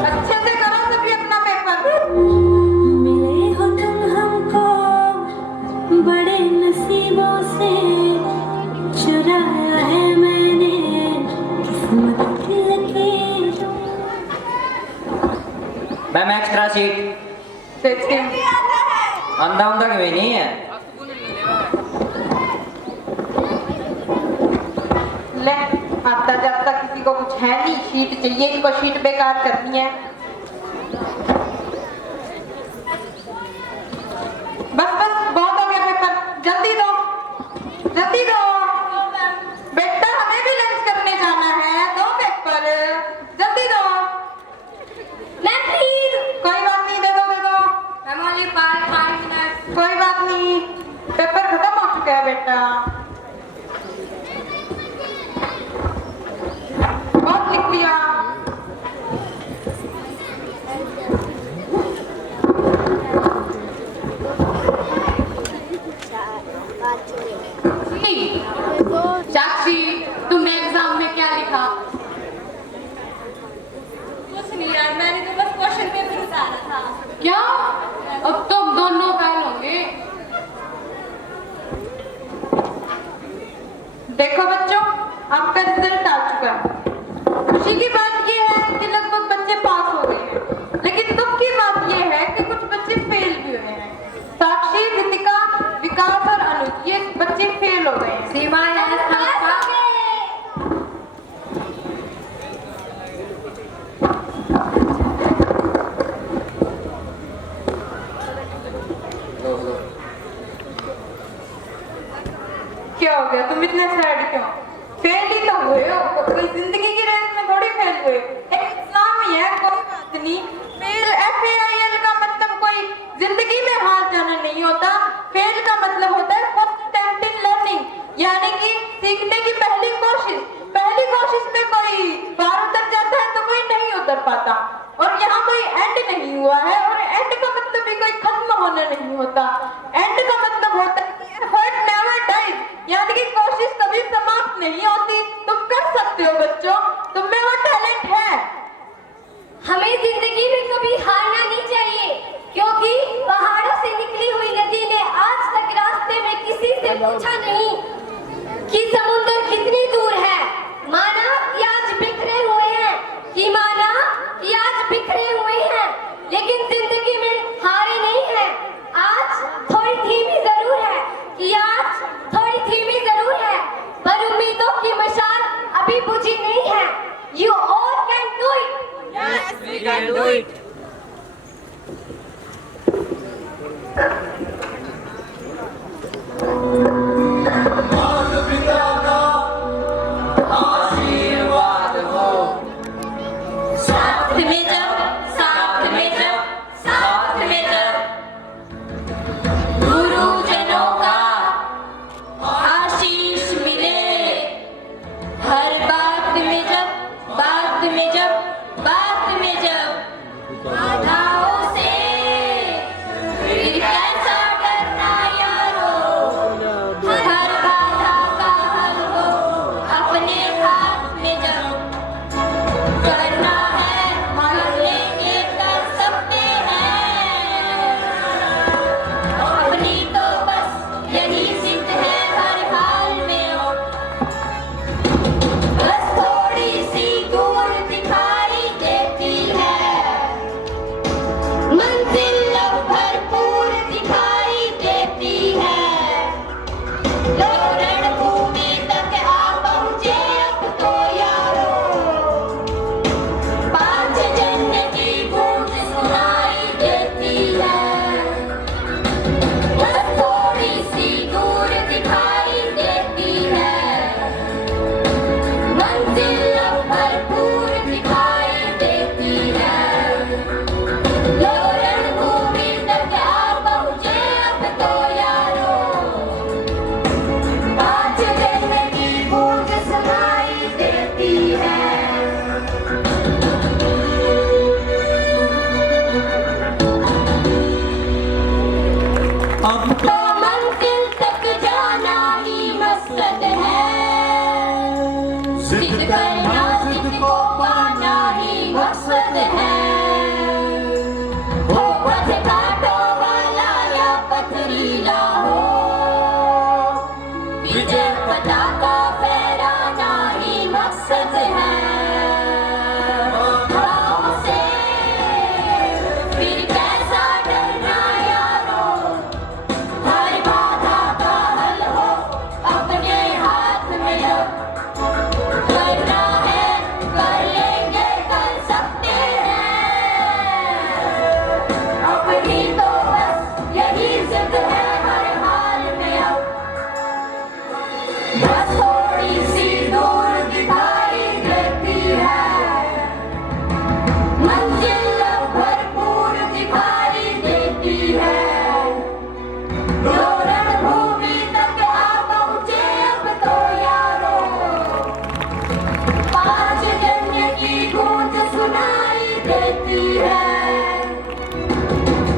अच्छे से करो सभी अपना पेपर। मिले हो तुम हमको बड़े नसीबों से, चुराया है मैंने किस्मत की लकीर। Ma'am extra seat. देखते हैं। अंधा अंधा क्यों नहीं है? ले, आता जाता किसी को कुछ है नहीं, शीट चाहिए, इनको शीट बेकार करनी है। बस बस बहुत हो गया पेपर, जल्दी दो, जल्दी दो। बेटा हमें भी लंच करने जाना है, दो पेपर, जल्दी दो। Ma'am please. कोई बात नहीं, दे दो दे दो। Ma'am only 5 minute. कोई बात नहीं, पेपर खत्म हो चुका है बेटा। बहुत लिख लिया। साक्षी, तुमने एग्जाम में क्या लिखा? कुछ नहीं यार, मैंने तो बस क्वेश्चन पेपर उतारा था। क्या क्या हो गया, तुम इतने सैड क्यों? फेल ही तो हुए हो, कोई जिंदगी की रेस में थोड़ी फेल हुए। एक एग्जाम ही है, कोई बात नहीं। फेल FAIL का मतलब कोई जिंदगी में हार जाना नहीं होता। फेल का मतलब होता है फर्स्ट अटेम्प्ट इन लर्निंग, यानी कि सीखने की पहली कोशिश। पहली कोशिश में कोई बार उतर जाता है तो कोई नहीं उतर पाता। और यहाँ कोई एंड नहीं हुआ है, और एंड का मतलब भी कोई खत्म होना नहीं होता। एंड का मतलब होता है कि एफर्ट नेवर डाइज, यानी कि कोशिश कभी समाप्त नहीं होती। तुम कर सकते हो बच्चों, तुम में वो टैलेंट है। हमें जिंदगी में कभी हारना नहीं चाहिए, क्योंकि पहाड़ों से निकली हुई नदी ने आज तक रास्ते में किसी से पूछा नहीं कि समुद्र कितनी दूर है। माना कि आज बिखरे हुए हैं, कि माना कि आज बिखरे हुए हैं, लेकिन जिंदगी में हारे नहीं है। आज थोड़ी धीमी जरूर है, कि आज थोड़ी धीमी जरूर है, पर उम्मीदों की मशाल अभी बुझी नहीं है। You all can do it. Yes, we can do it. गुरुजनों का आशीष मिले। हर बात में जब बाधाओं से फिर कैसा डरना यारो। हर बाधा का हल हो अपने हाथ में जब करना है, कर लेंगे, कर सकते हैं। अपनी तो बस यही जिद है हर हाल में हो। बस थोड़ी सी दूर दिखाई देती है, मंजिल अब भरपूर दिखाई देती है। लोग रणभूमि तक आ पहुंचे अब तो यारो। पांच जन्म की गूंज सुनाई देती है, बस थोड़ी सी दूर दिखाई देती है। मंजिल अब भरपूर दिखाई देती है। लोग रणभूमि तक आ पहुंचे अब तो यारो। पांच जन्म की गूंज सुनाई देती है। अब तो मंजिल तक जाना ही मकसद है। जिद करना, जिद को पाना ही मकसद है। हो पथ कांटों वाला या पथरीला हो, विजय पताका फहराना ही मकसद है। बाधाओं से फिर कैसा डरना यारो। हर बाधा का हल हो अपने हाथ में लो। करना है, कर लेंगे, कर सकते हैं। अपनी तो बस यही जिद है हर हाल में अब। बस थोड़ी सी दूर दिखाई देती है, मंजिल अब भरपूर दिखाई देती है। लोग रणभूमि तक आ पहुंचे अब तो यारो। पांच जन्म की गूंज सुनाई देती है,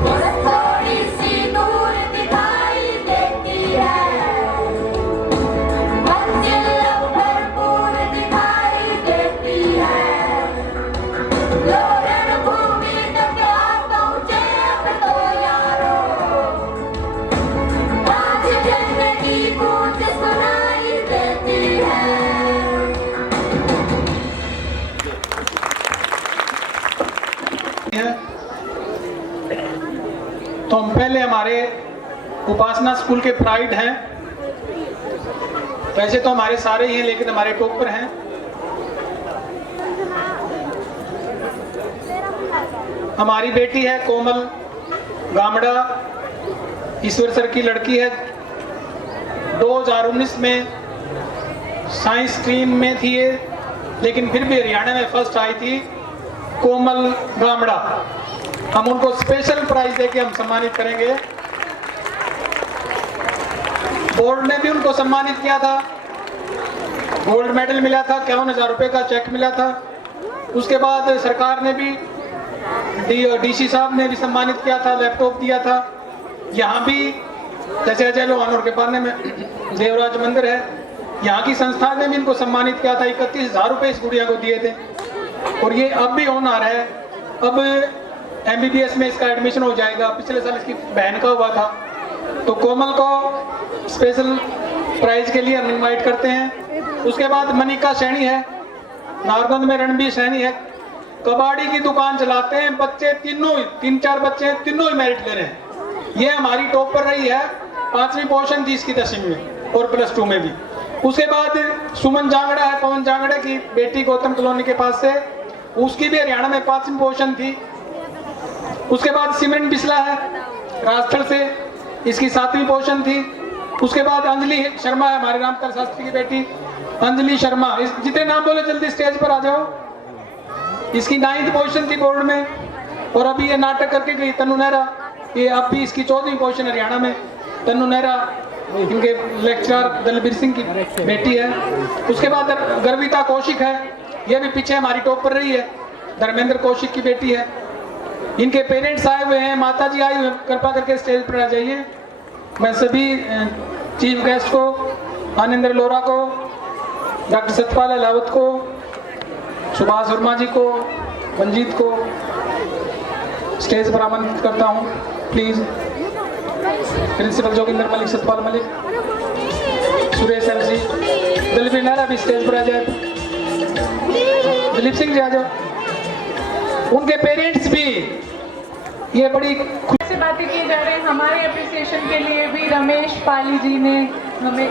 बस थोड़ी सी दूर दिखाई देती है। मंजिल अब भरपूर दिखाई देती है। लोग रणभूमि तक आ पहुंचे अब तो यारो। पांच जन्म की गूंज सुनाई देती है। तो हम पहले हमारे उपासना स्कूल के प्राइड हैं। वैसे तो हमारे सारे ही हैं, लेकिन हमारे टॉपर हैं। हमारी बेटी है कोमल गामड़ा, ईश्वर सर की लड़की है 2019 में साइंस स्ट्रीम में थी ये, लेकिन फिर भी हरियाणा में फर्स्ट आई थी कोमल गामड़ा। हम उनको स्पेशल प्राइज देके हम सम्मानित करेंगे। बोर्ड ने भी उनको सम्मानित किया था, गोल्ड मेडल मिला था, 51,000 रुपये का चेक मिला था। उसके बाद सरकार ने भी डीसी साहब ने भी सम्मानित किया था, लैपटॉप दिया था। यहाँ भी जैसे अजय लोहानोर के पाने में देवराज मंदिर है, यहाँ की संस्था ने भी इनको सम्मानित किया था, 31,000 रुपये इस गुड़िया को दिए थे। और ये अब भी ऑनर है, अब MBBS में इसका एडमिशन हो जाएगा। पिछले साल इसकी बहन का हुआ था। तो कोमल को स्पेशल प्राइज के लिए हम इन्वाइट करते हैं। उसके बाद मनिका सैनी है, नारगंज में रणबीर सैनी है, कबाड़ी की दुकान चलाते हैं। बच्चे तीनों ही 3-4 बच्चे तीनों ही मेरिट ले रहे हैं। ये हमारी टॉप पर रही है, 5वीं पोजीशन थी इसकी 10वीं में और +2 में भी। उसके बाद सुमन जांगड़ा है, पवन जांगड़े की बेटी गौतम कॉलोनी के पास से, उसकी भी हरियाणा में 5वीं पोजीशन थी। उसके बाद सिमरन बिस्ला है राजस्थल से, इसकी 7वीं पोजीशन थी। उसके बाद अंजलि शर्मा है, हमारे रामकर शास्त्री की बेटी अंजलि शर्मा। जितने नाम बोले जल्दी स्टेज पर आ जाओ। इसकी 9वीं पोजीशन थी बोर्ड में। और अभी ये नाटक करके गई तनु नेहरा, ये अब भी इसकी 14वीं पोजीशन हरियाणा में। तनु नेहरा इनके लेक्चरर दलबीर सिंह की बेटी है। उसके बाद गर्विता कौशिक है, ये भी पीछे हमारी टॉप पर रही है, धर्मेंद्र कौशिक की बेटी है। इनके पेरेंट्स आए हुए हैं, माता जी आई हुए, कृपा करके स्टेज पर आ जाइए। मैं सभी चीफ गेस्ट को, आनंद लोरा को, डॉक्टर सतपाल अहलावत को, सुभाष वर्मा जी को, मंजीत को स्टेज पर आमंत्रित करता हूँ। Please principal Joginder Malik, Satpal Malik, Suresh MC, Dalbir Nehra भी स्टेज पर आ जाए, दिलीप सिंह जी आ जाओ। उनके पेरेंट्स भी, ये बड़ी से बातें की जा रही हैं। हमारे अप्रिसिएशन के लिए भी रमेश पाली जी ने हमें,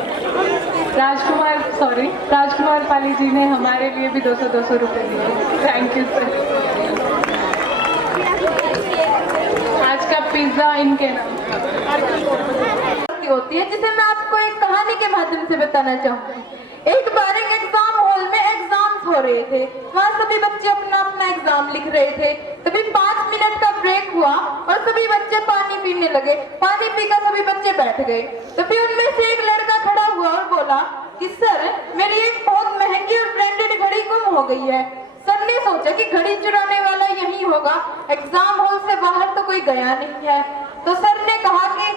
राजकुमार पाली जी ने हमारे लिए भी 200 रुपये दिए। Thank you sir. आज का पिज्जा इनके नाम होती है, जिसे मैं आपको एक कहानी के माध्यम से बताना चाहूँ। एक बार एक एग्जाम हॉल में एग्जाम्स हो रहे थे, वहाँ सभी बच्चे अपना अपना एग्जाम लिख रहे थे। तभी 5 मिनट का ब्रेक हुआ और सभी बच्चे पानी पीने लगे। पानी पीकर सभी बच्चे बैठ गए। तभी उनमें से एक लड़का खड़ा हुआ और बोला कि सर, मेरी एक बहुत महंगी और ब्रांडेड घड़ी गुम हो गई है। सर ने सोचा कि घड़ी चुराने वाला यही होगा, एग्जाम हॉल से बाहर तो कोई गया नहीं है। तो सर ने कहा कि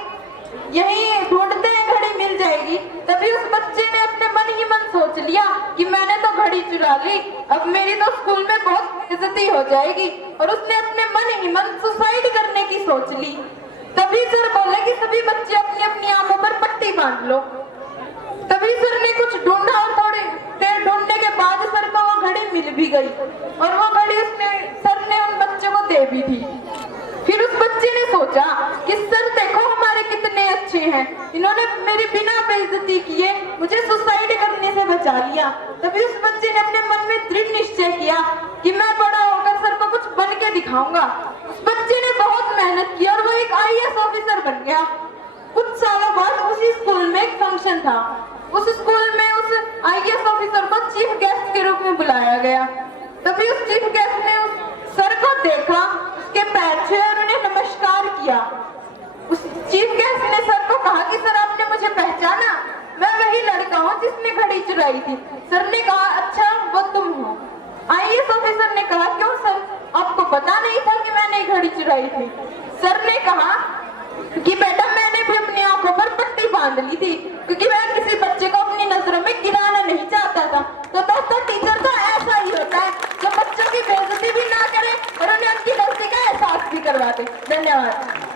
यही ढूंढते हैं, घड़ी मिल जाएगी। तभी उस बच्चे ने अपने मन ही मन सोच लिया कि मैंने तो घड़ी चुरा ली, अब मेरी तो स्कूल में बहुत बेइज्जती हो जाएगी। और उसने अपने मन ही मन सुसाइड करने की सोच ली। तभी सर बोले कि सभी बच्चे अपनी अपनी आंखों पर पट्टी बांध लो। तभी सर ने कुछ ढूंढा और थोड़ी देर ढूंढने के बाद सर को वो घड़ी मिल भी गई और वो घड़ी सर ने उन बच्चों को दे भी दी। फिर उस बच्चे ने सोचा कि सर देखो हमारे कितने अच्छे हैं, इन्होंने मेरी बिना बेइज्जती किए मुझे सुसाइड करने से बचा लिया। तभी उस बच्चे ने अपने मन में दृढ़ निश्चय किया कि मैं बड़ा होकर सर को कुछ बन के दिखाऊंगा। उस बच्चे ने बहुत मेहनत की और वो एक IAS ऑफिसर बन गया। कुछ सालों बाद उसी स्कूल में एक फंक्शन था। उस स्कूल में उस IAS ऑफिसर को चीफ गेस्ट के रूप में बुलाया गया। तभी उस चीफ गेस्ट ने उस सर को देखा, उसके पैर छुए और उन्हें नमस्कार किया। उस चीफ गेस्ट ने सर को कहा कि सर आपने मुझे पहचाना, मैं वही लड़का हूँ जिसने घड़ी चुराई थी। सर ने कहा अच्छा वो तुम हो। IAS ऑफिसर ने कहा क्यों सर, आपको पता नहीं था कि मैंने घड़ी चुराई थी? सर ने कहा कि बेटा मैंने भी अपनी आंखों पर पट्टी बांध ली थी, क्योंकि मैं किसी बच्चे को अपनी नजरों में गिराना नहीं चाहता था। तो दोस्तों टीचर तो ऐसा ही होता है, जो बच्चों की बेइज्जती भी ना करे और उन्हें उनकी गलती का एहसास भी करवा दे। धन्यवाद।